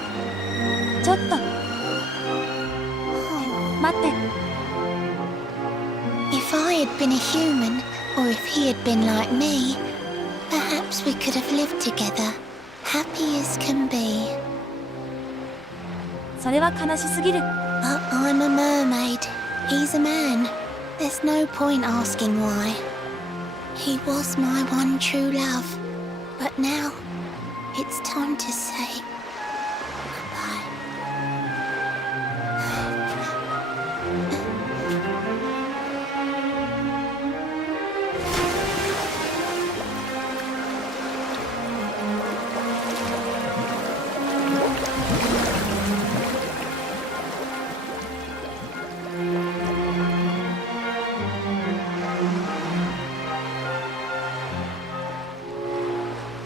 ちょっと。待って。 If I had been a human, or if he had been like me, perhaps we could have lived together, happy as can be. それは悲しすぎる。 But I'm a mermaid. He's a man. There's no point asking why. He was my one true love. But now, it's time to say goodbye.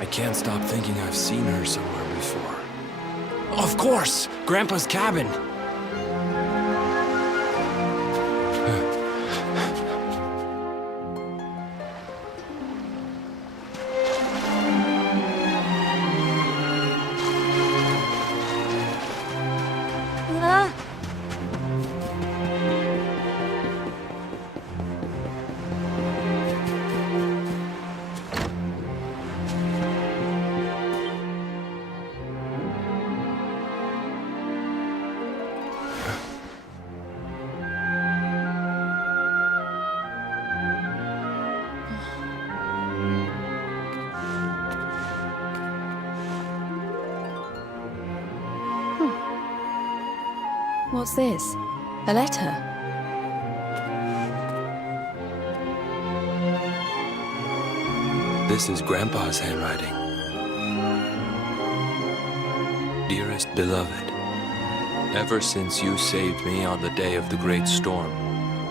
I can't stop thinking I've seen her somewhere before. Of course! Grandpa's cabin! What's this? A letter? This is Grandpa's handwriting. Dearest beloved, ever since you saved me on the day of the great storm,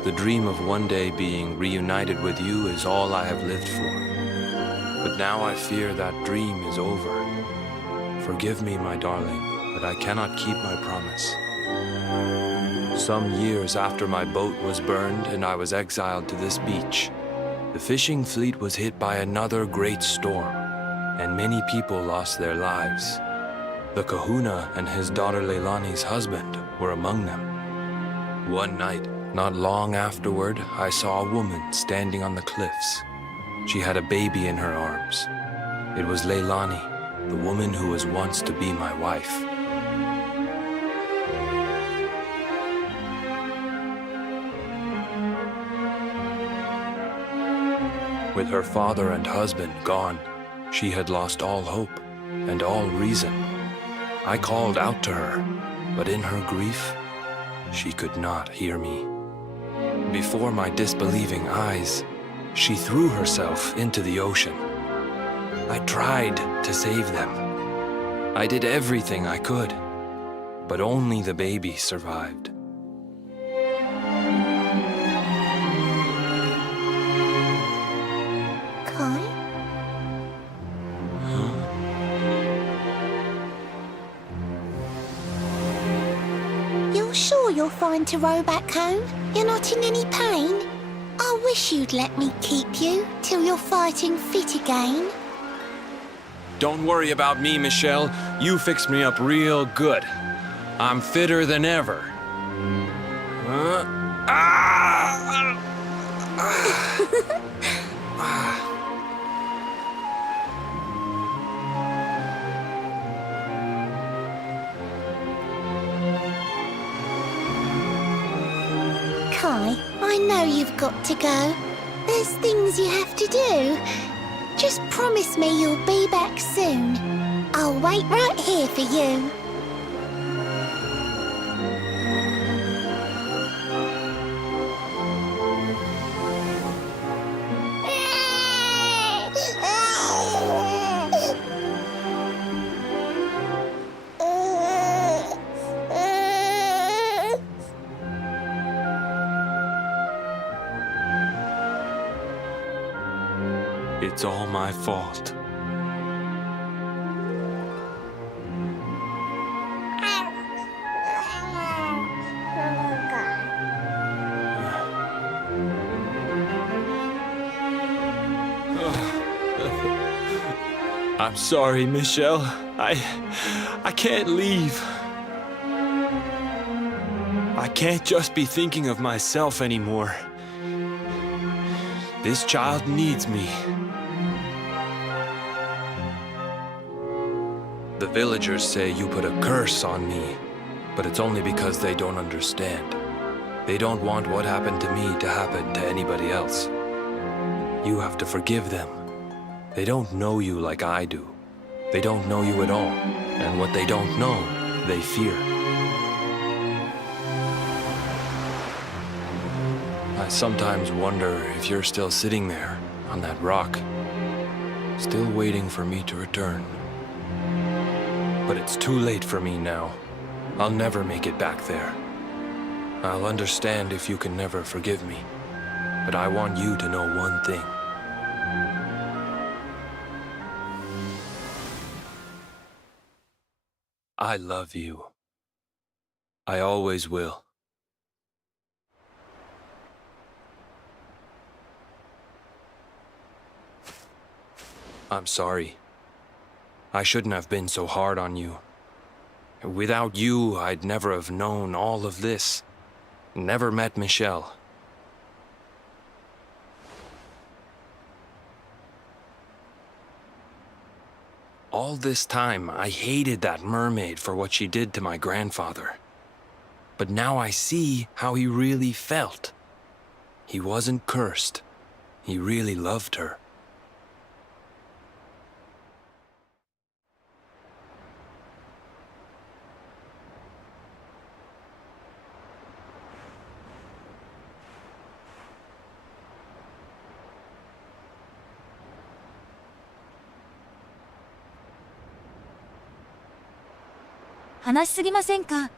the dream of one day being reunited with you is all I have lived for. But now I fear that dream is over. Forgive me, my darling, but I cannot keep my promise. Some years after my boat was burned and I was exiled to this beach, the fishing fleet was hit by another great storm, and many people lost their lives. The kahuna and his daughter Leilani's husband were among them. One night, not long afterward, I saw a woman standing on the cliffs. She had a baby in her arms. It was Leilani, the woman who was once to be my wife. With her father and husband gone, she had lost all hope and all reason. I called out to her, but in her grief, she could not hear me. Before my disbelieving eyes, she threw herself into the ocean. I tried to save them. I did everything I could, but only the baby survived. Kai? You're sure you're fine to row back home? You're not in any pain? I wish you'd let me keep you till you're fighting fit again. Don't worry about me, Michelle. You fixed me up real good. I'm fitter than ever. Kai, I know you've got to go. There's things you have to do. Just promise me you'll be back soon. I'll wait right here for you. It's all my fault. I'm sorry, Michelle. I can't leave. I can't just be thinking of myself anymore. This child needs me. The villagers say you put a curse on me, but it's only because they don't understand. They don't want what happened to me to happen to anybody else. You have to forgive them. They don't know you like I do. They don't know you at all, and what they don't know, they fear. I sometimes wonder if you're still sitting there, on that rock, still waiting for me to return. But it's too late for me now. I'll never make it back there. I'll understand if you can never forgive me, but I want you to know one thing. I love you. I always will. I'm sorry. I shouldn't have been so hard on you. Without you, I'd never have known all of this. Never met Michelle. All this time, I hated that mermaid for what she did to my grandfather. But now I see how he really felt. He wasn't cursed. He really loved her. 話しすぎませんか？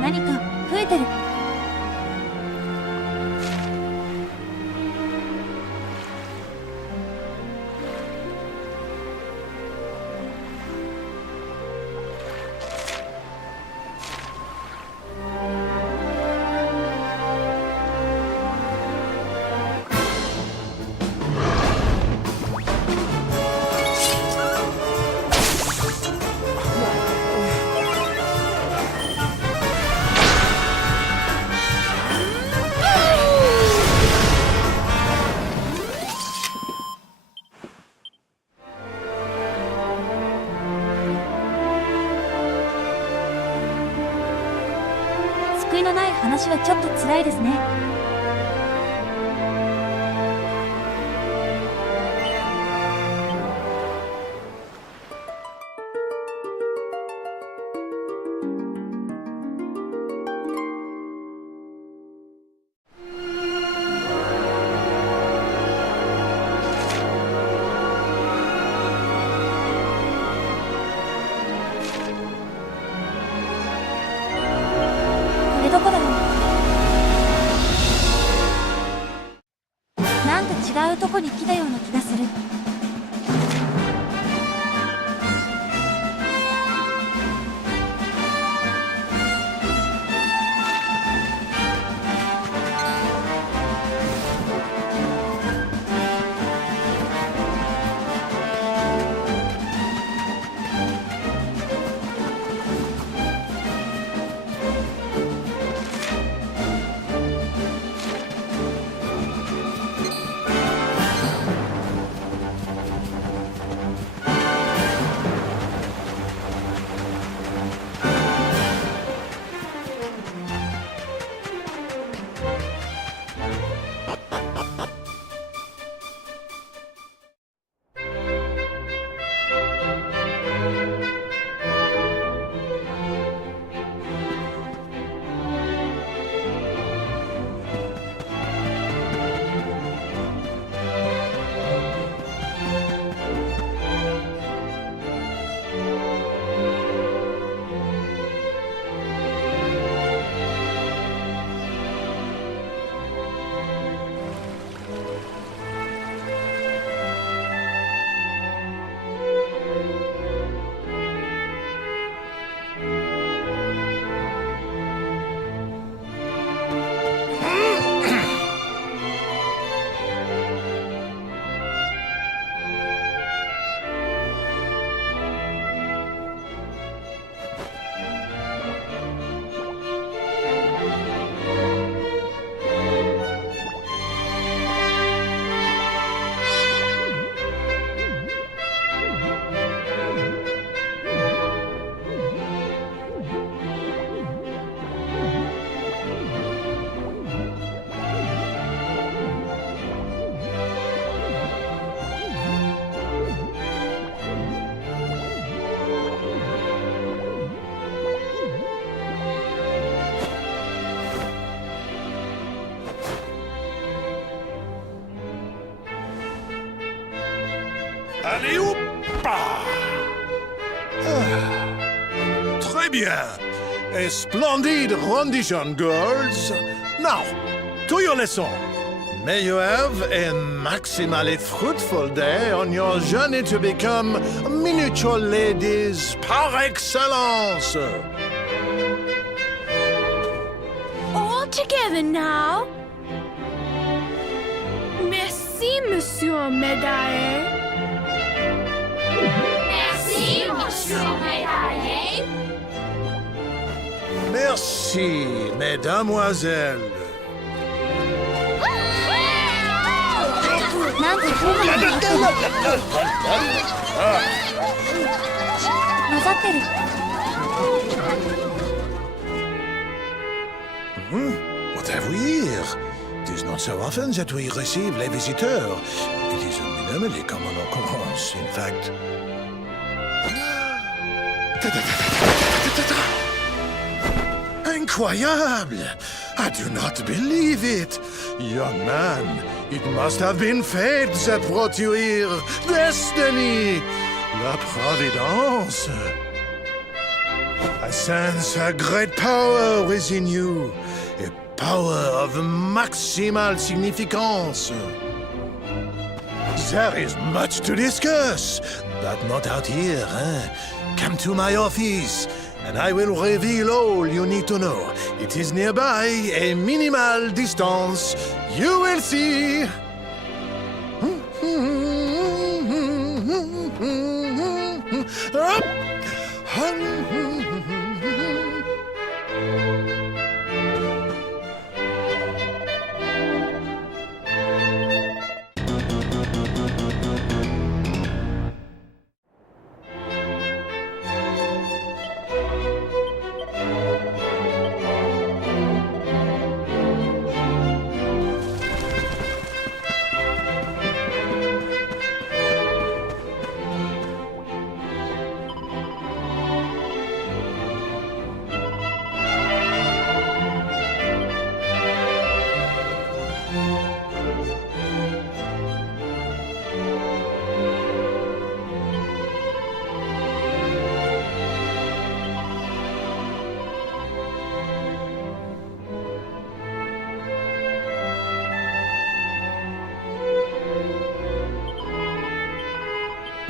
何か増えてる。救いのない話はちょっと辛いですね。これどこだろう。なんか違うとこに来たような気がする。Allez, hop! Très bien. A splendid rendition, girls. Now, to your lesson. May you have a maximally fruitful day on your journey to become miniature ladies par excellence. All together now. Merci, Monsieur Médaillé. Merci, Monsieur Médaillé. Merci, mesdamoiselles. なんか変なこと混ざってる。What have we here? It is not so often that we receive les visiteurs. It is a minimally common occurrence, in fact. Incroyable! I do not believe it! Young man, it must have been fate that brought you here. Destiny! La Providence! I sense a great power within you. A power of maximal significance. There is much to discuss, but not out here, eh? Come to my office, and I will reveal all you need to know. It is nearby, a minimal distance. You will see.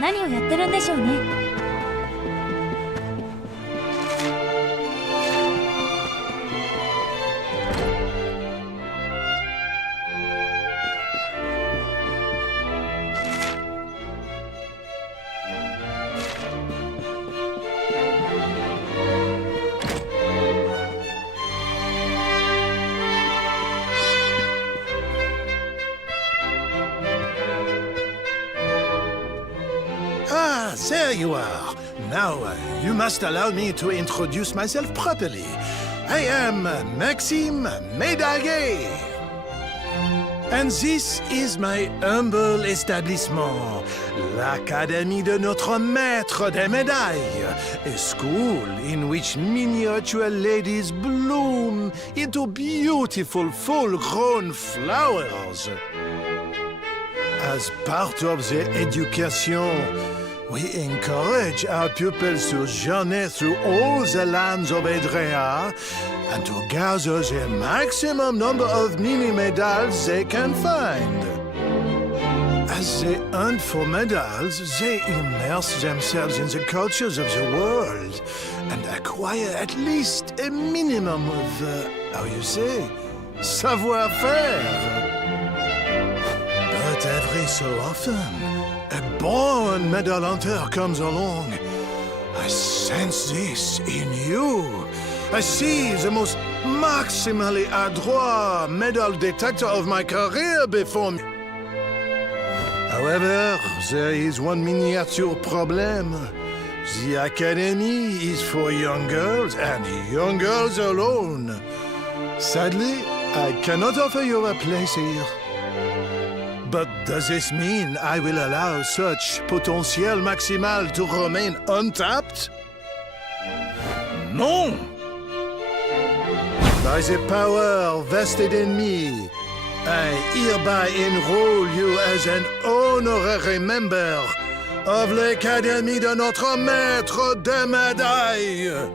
何をやってるんでしょうね。There you are. Now, you must allow me to introduce myself properly. I am Maxime Médaillé. And this is my humble establishment, l'Académie de notre Maître des Médailles, a school in which miniature ladies bloom into beautiful, full-grown flowers. As part of the education, we encourage our pupils to journey through all the lands of Edrea and to gather the maximum number of mini-medals they can find. As they hunt for medals, they immerse themselves in the cultures of the world and acquire at least a minimum of, how you say, savoir-faire. But every so often, a born medal hunter comes along. I sense this in you. I see the most maximally adroit medal detector of my career before me. However, there is one miniature problem. The Academy is for young girls and young girls alone. Sadly, I cannot offer you a place here. But does this mean I will allow such potential maximal to remain untapped? No! By the power vested in me, I hereby enroll you as an honorary member of l'Académie de notre maître des médailles.2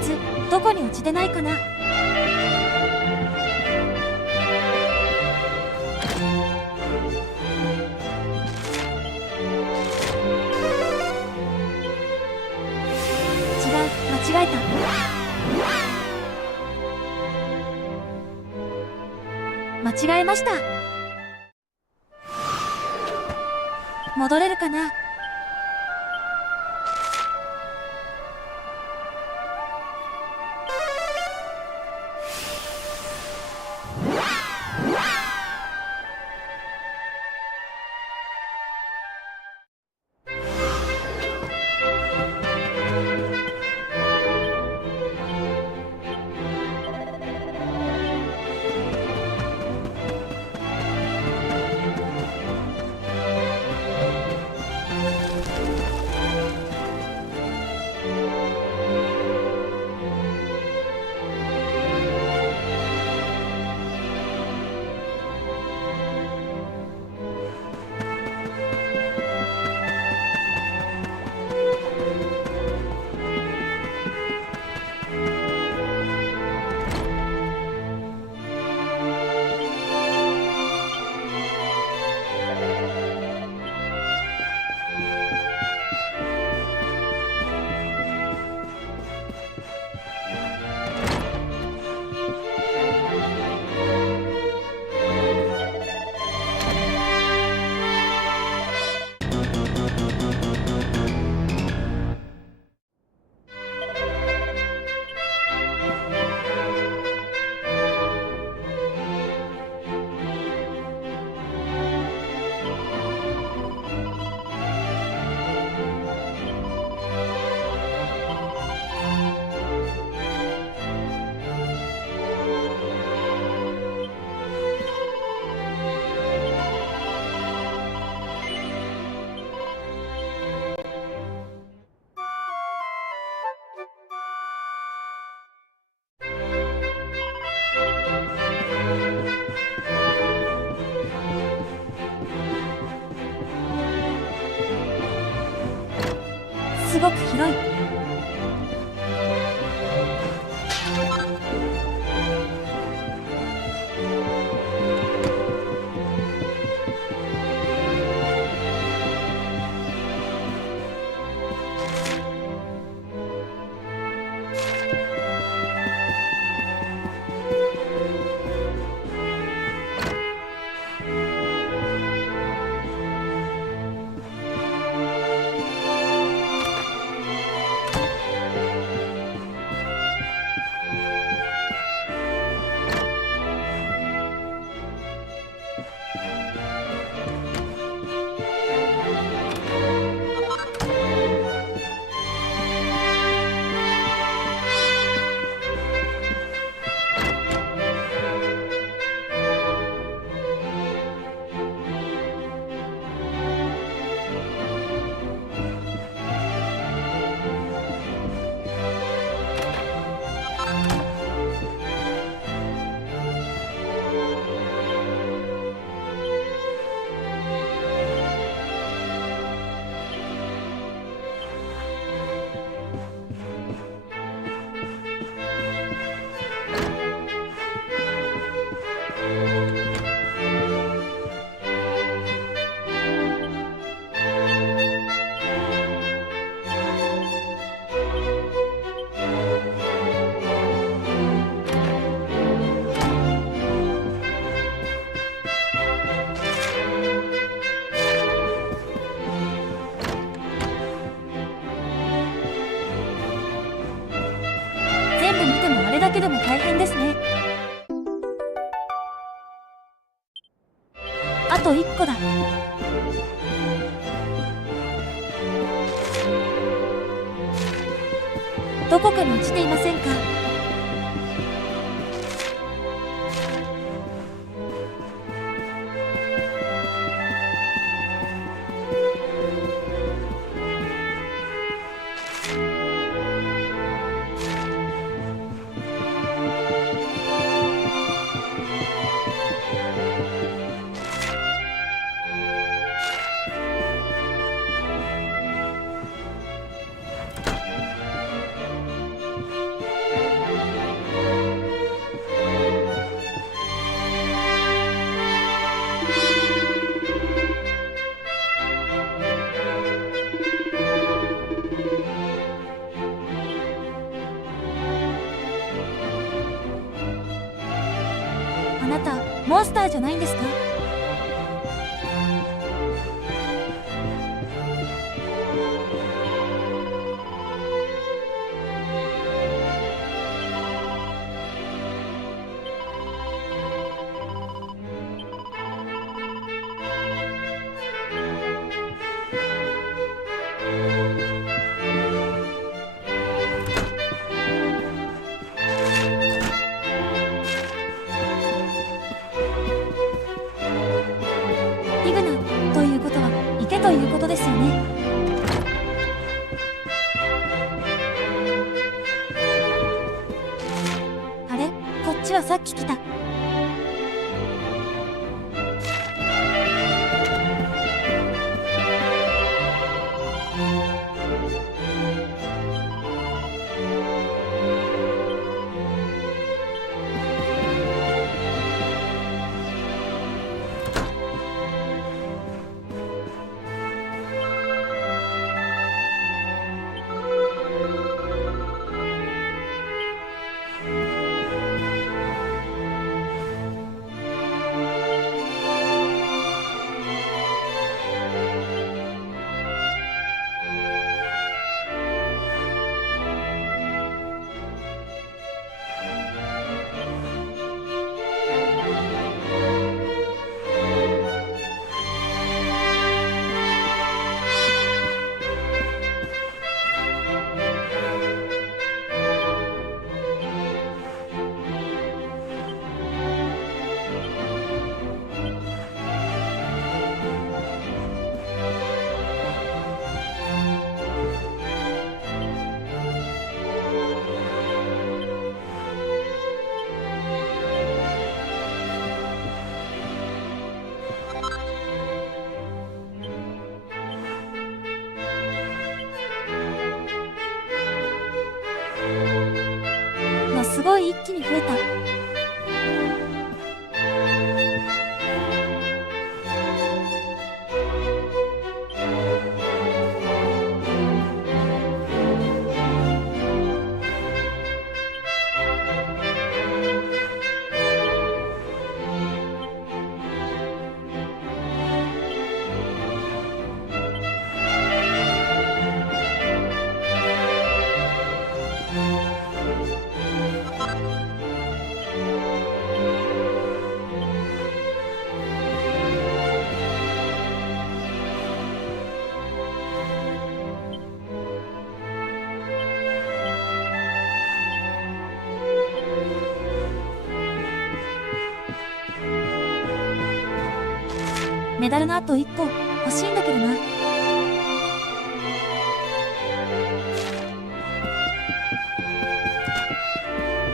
つどこに落ちてないかな。間違えた。間違えました。戻れるかな。すごく広い。だけでも大変ですね。あと1個だ。どこかに落ちていませんか？あなた、モンスターじゃないんですか？イグナということは行けということですよね。あれ、こっちはさっき来た。すごい一気に増えた。メダルのあと1個欲しいんだけどな。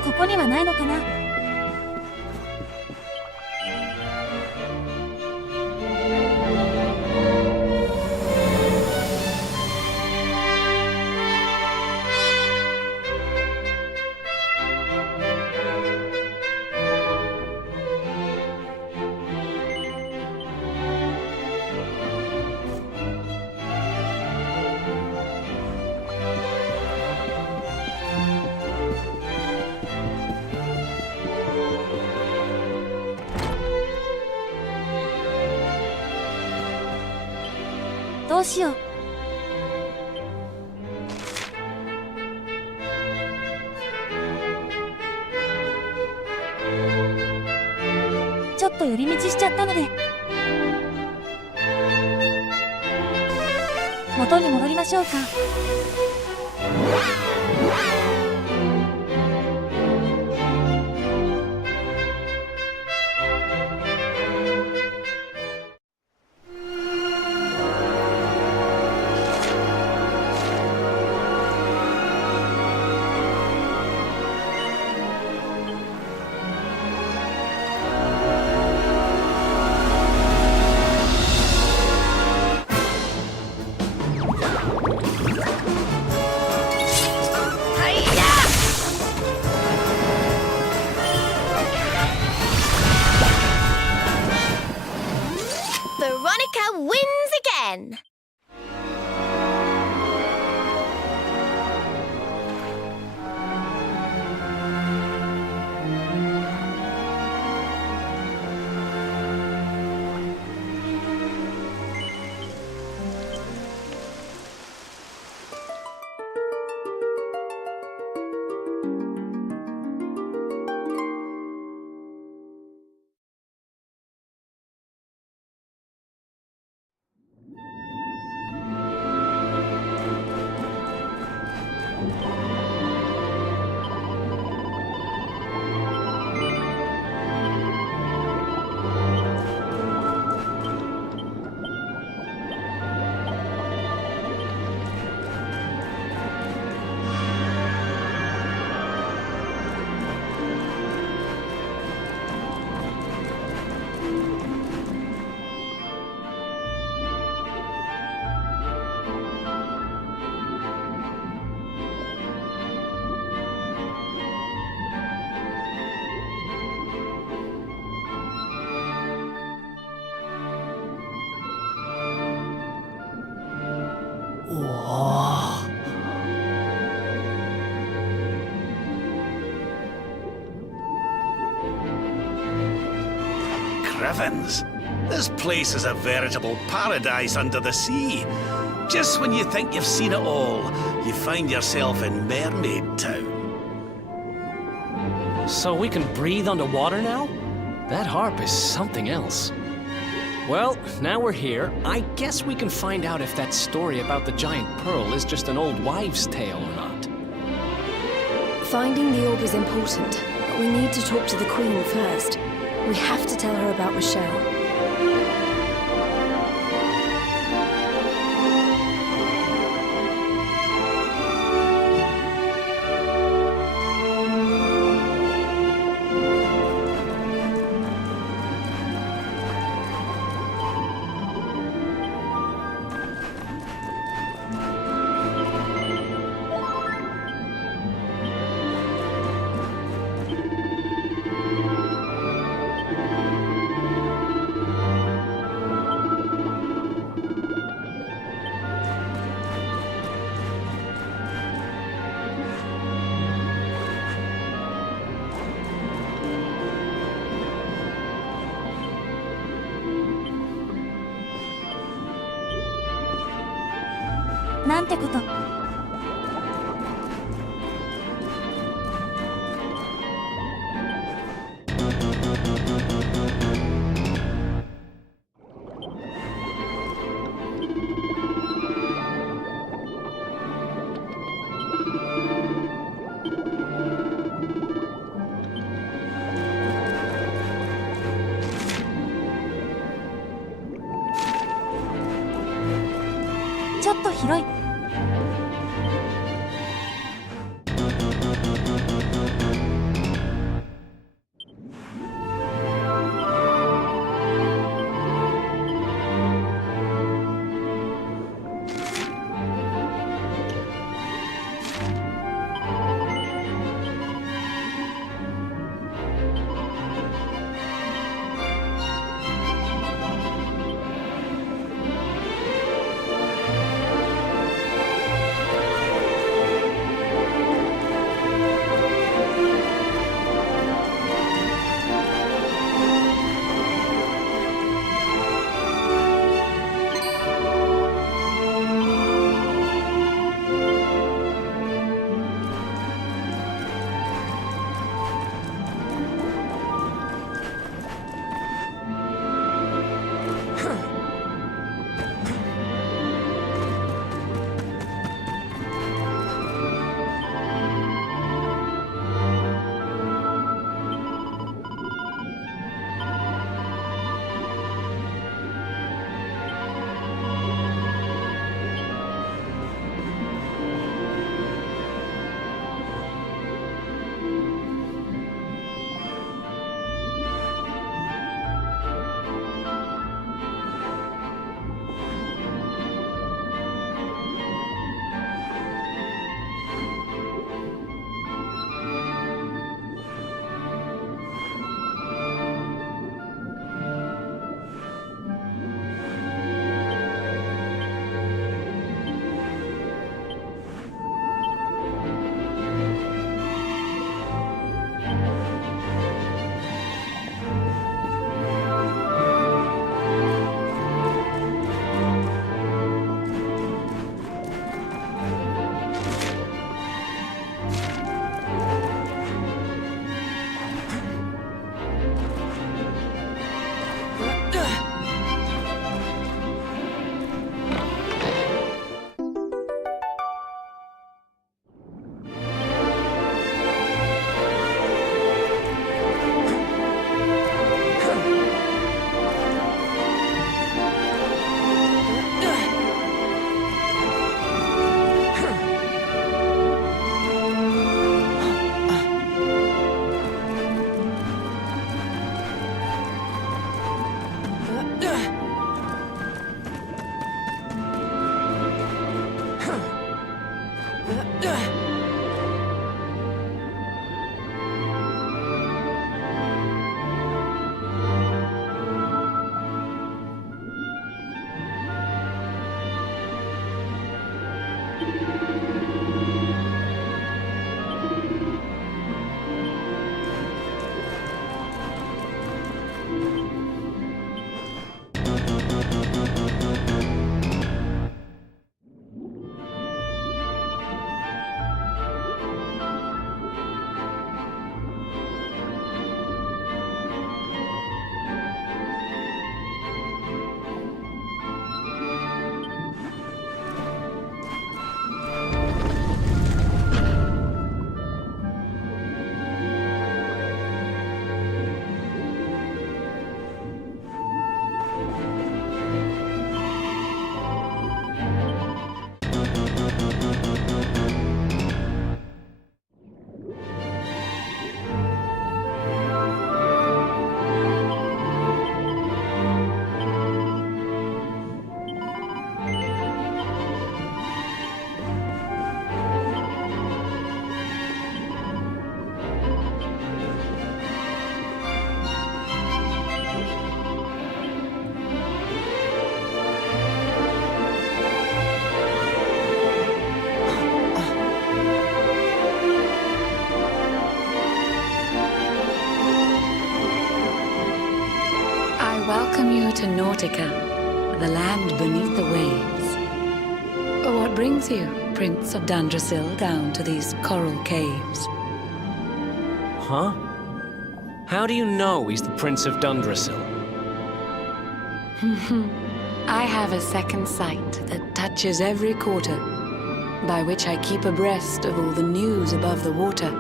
ここにはないのかな。どうしよう。と寄り道しちゃったので。元に戻りましょうか。Veronica wins again! Heavens! This place is a veritable paradise under the sea. Just when you think you've seen it all, you find yourself in Mermaid Town. So we can breathe underwater now? That harp is something else. Well, now we're here, I guess we can find out if that story about the giant pearl is just an old wives' tale or not. Finding the orb is important, but we need to talk to the Queen first. We have to tell her about Rochelle.なんてこと。ちょっと広い。Welcome you to Nautica, the land beneath the waves. What brings you, Prince of Dundrasil, down to these coral caves? Huh? How do you know he's the Prince of Dundrasil? I have a second sight that touches every quarter, by which I keep abreast of all the news above the water.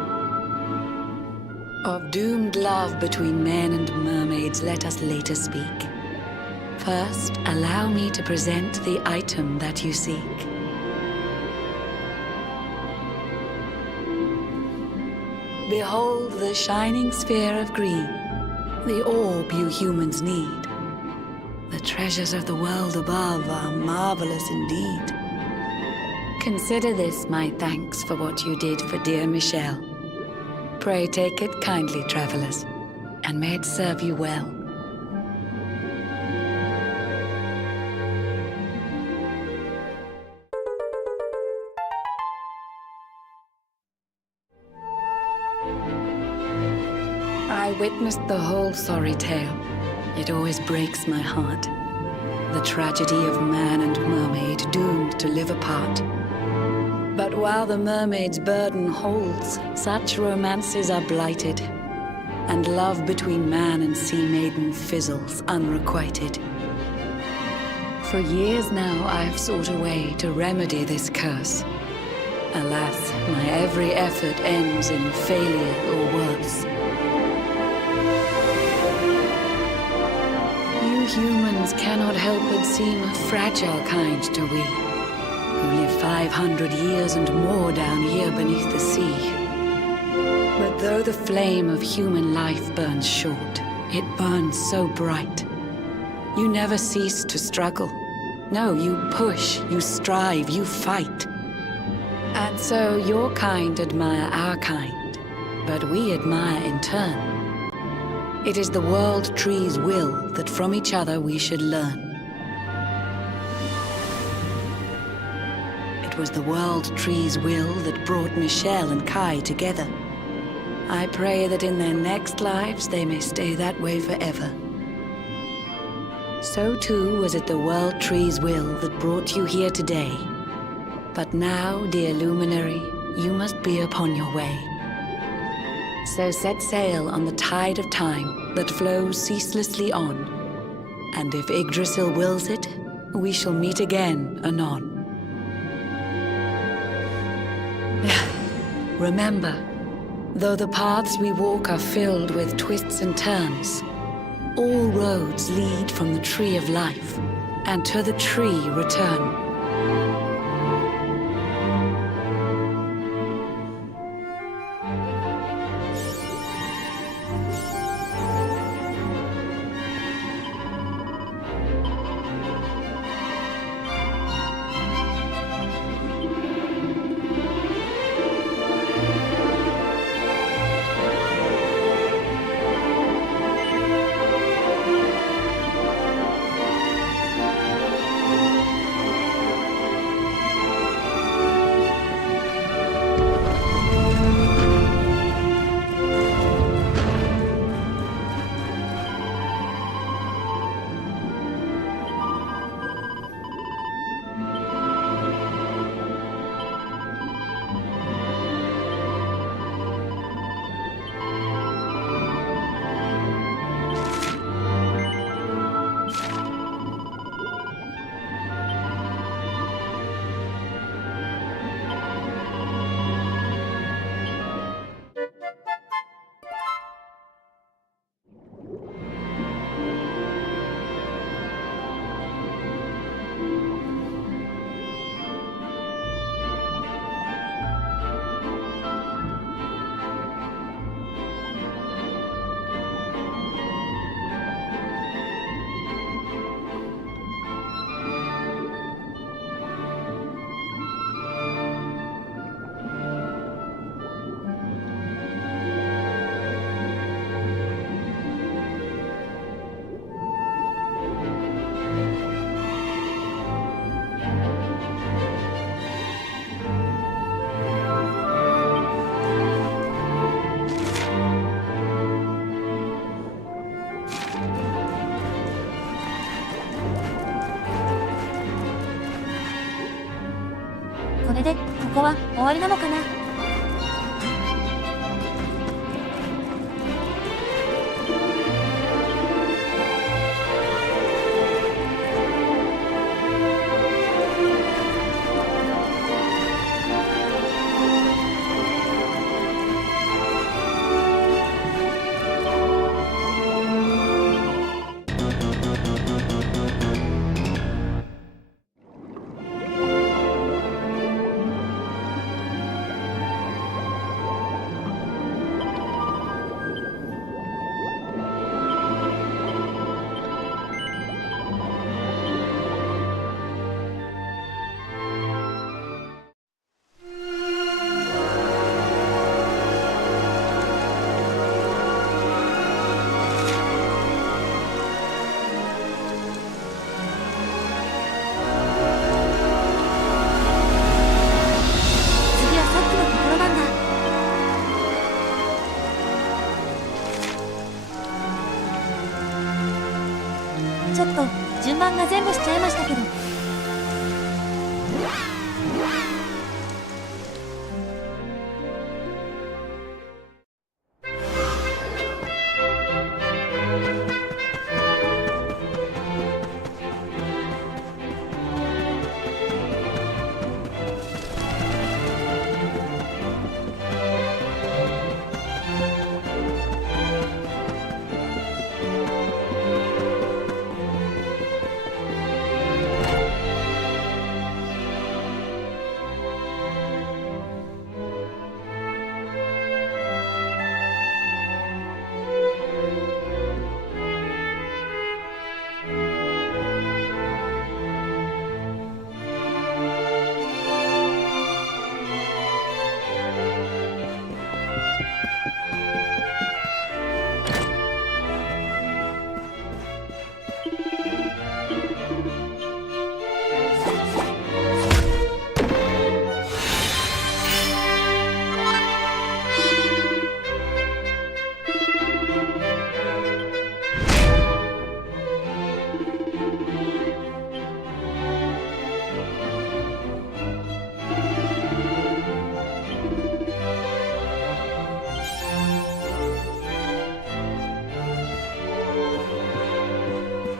Of doomed love between men and mermaids, let us later speak. First, allow me to present the item that you seek. Behold the shining sphere of green, the orb you humans need. The treasures of the world above are marvelous indeed. Consider this my thanks for what you did for dear Michelle. Pray take it kindly, travelers, and may it serve you well. I witnessed the whole sorry tale. It always breaks my heart. The tragedy of man and mermaid doomed to live apart. But while the mermaid's burden holds, such romances are blighted, and love between man and sea maiden fizzles unrequited. For years now I've sought a way to remedy this curse. Alas, my every effort ends in failure or worse. You humans cannot help but seem a fragile kind to we, who live 500 years and more down here beneath the sea. But though the flame of human life burns short, it burns so bright. You never cease to struggle. No, you push, you strive, you fight. And so your kind admire our kind, but we admire in turn. It is the world tree's will that from each other we should learn. It was the world tree's will that brought Michelle and Kai together. I pray that in their next lives they may stay that way forever. So too was it the world tree's will that brought you here today. But now, dear luminary, you must be upon your way. So set sail on the tide of time that flows ceaselessly on. And if Yggdrasil wills it, we shall meet again anon. Remember, though the paths we walk are filled with twists and turns, all roads lead from the tree of life, and to the tree return. れでここは終わりなのかな。ちょっと順番が前後しちゃいましたけど。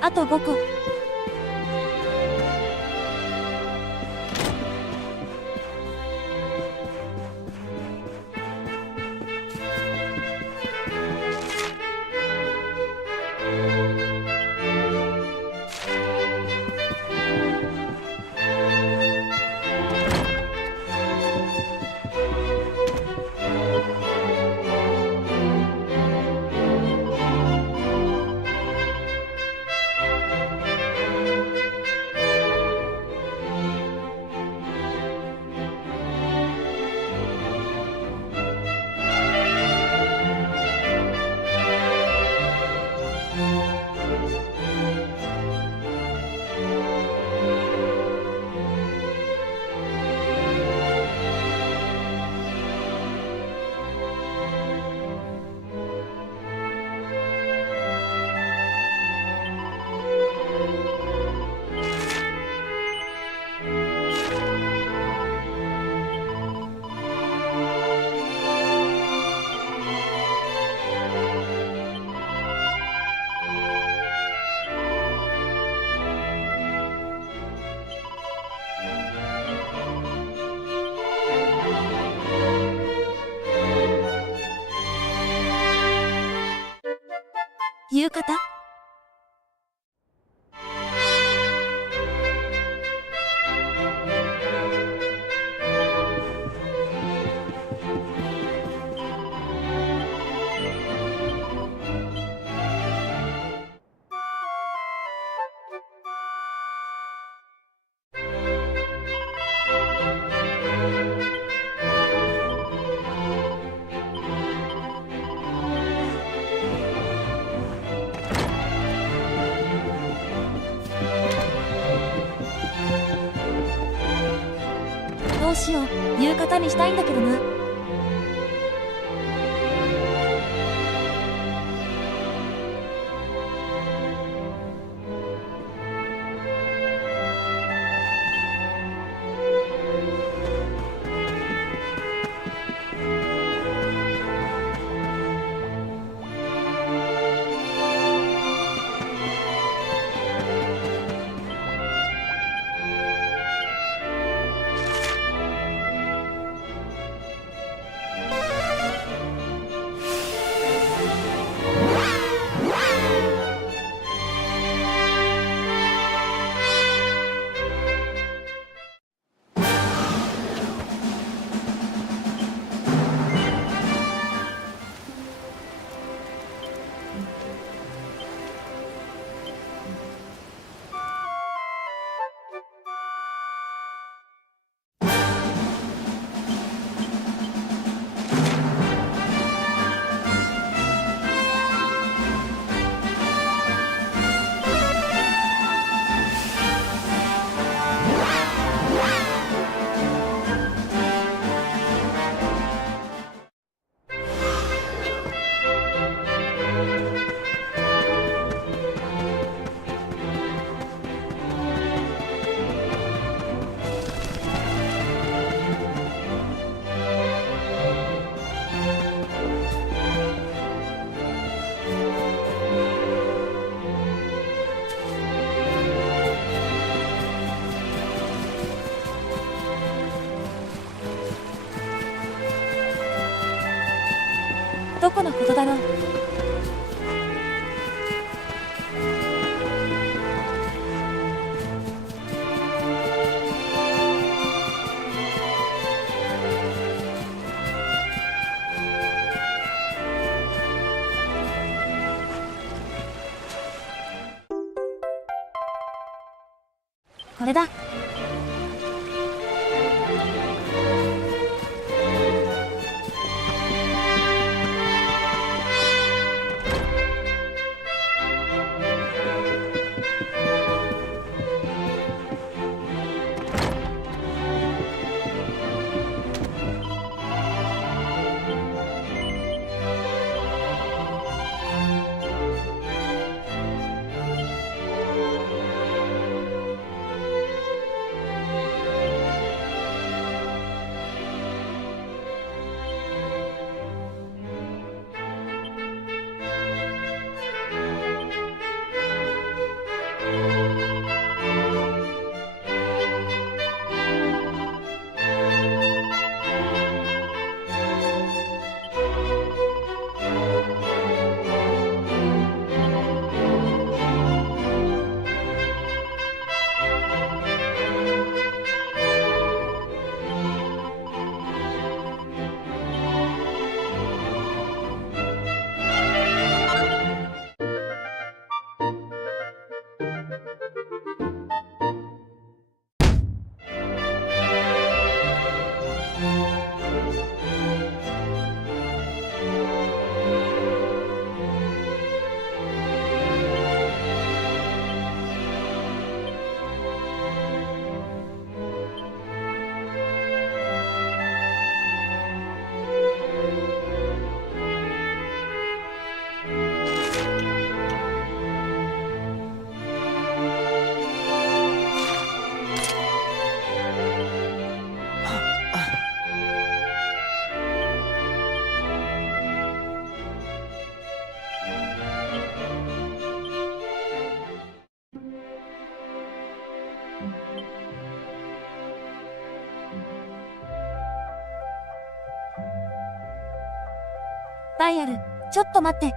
あと5個。夕方？どうしよう、夕方にしたいんだけどな。どこのことだろう。これだ。ダイヤル、ちょっと待って。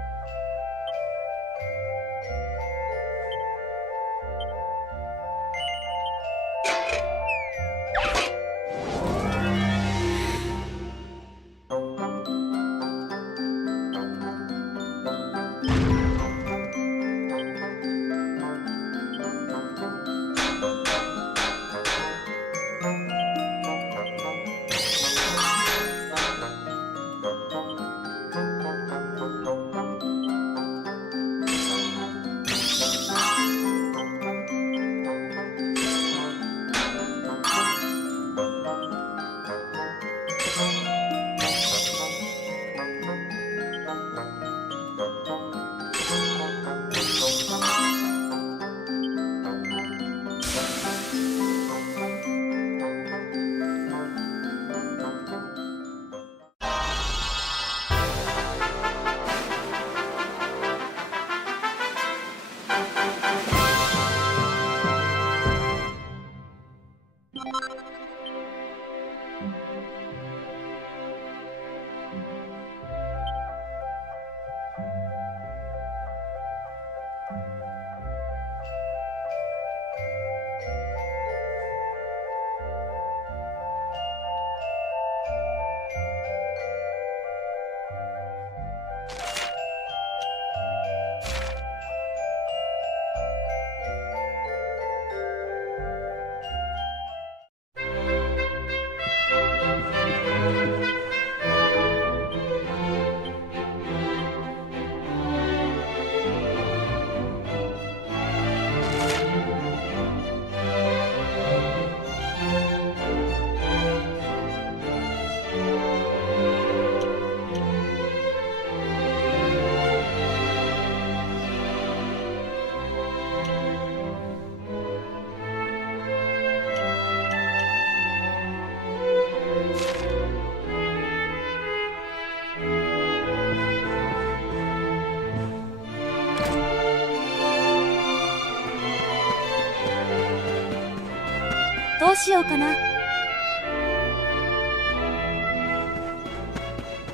どうしようかな。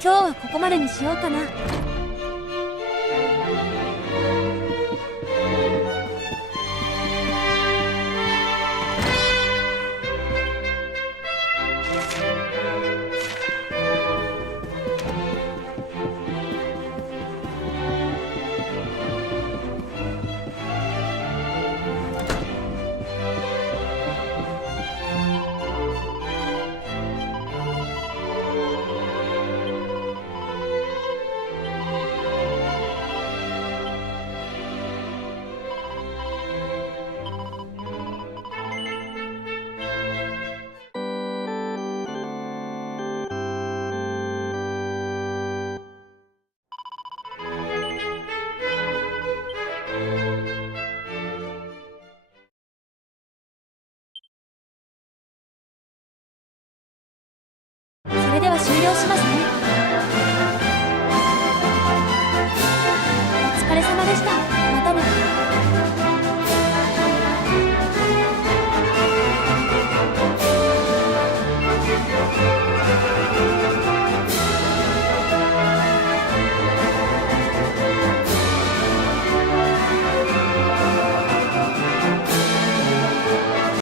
日はここまでにしようかな。それでは終了しますね。お疲れ様でした。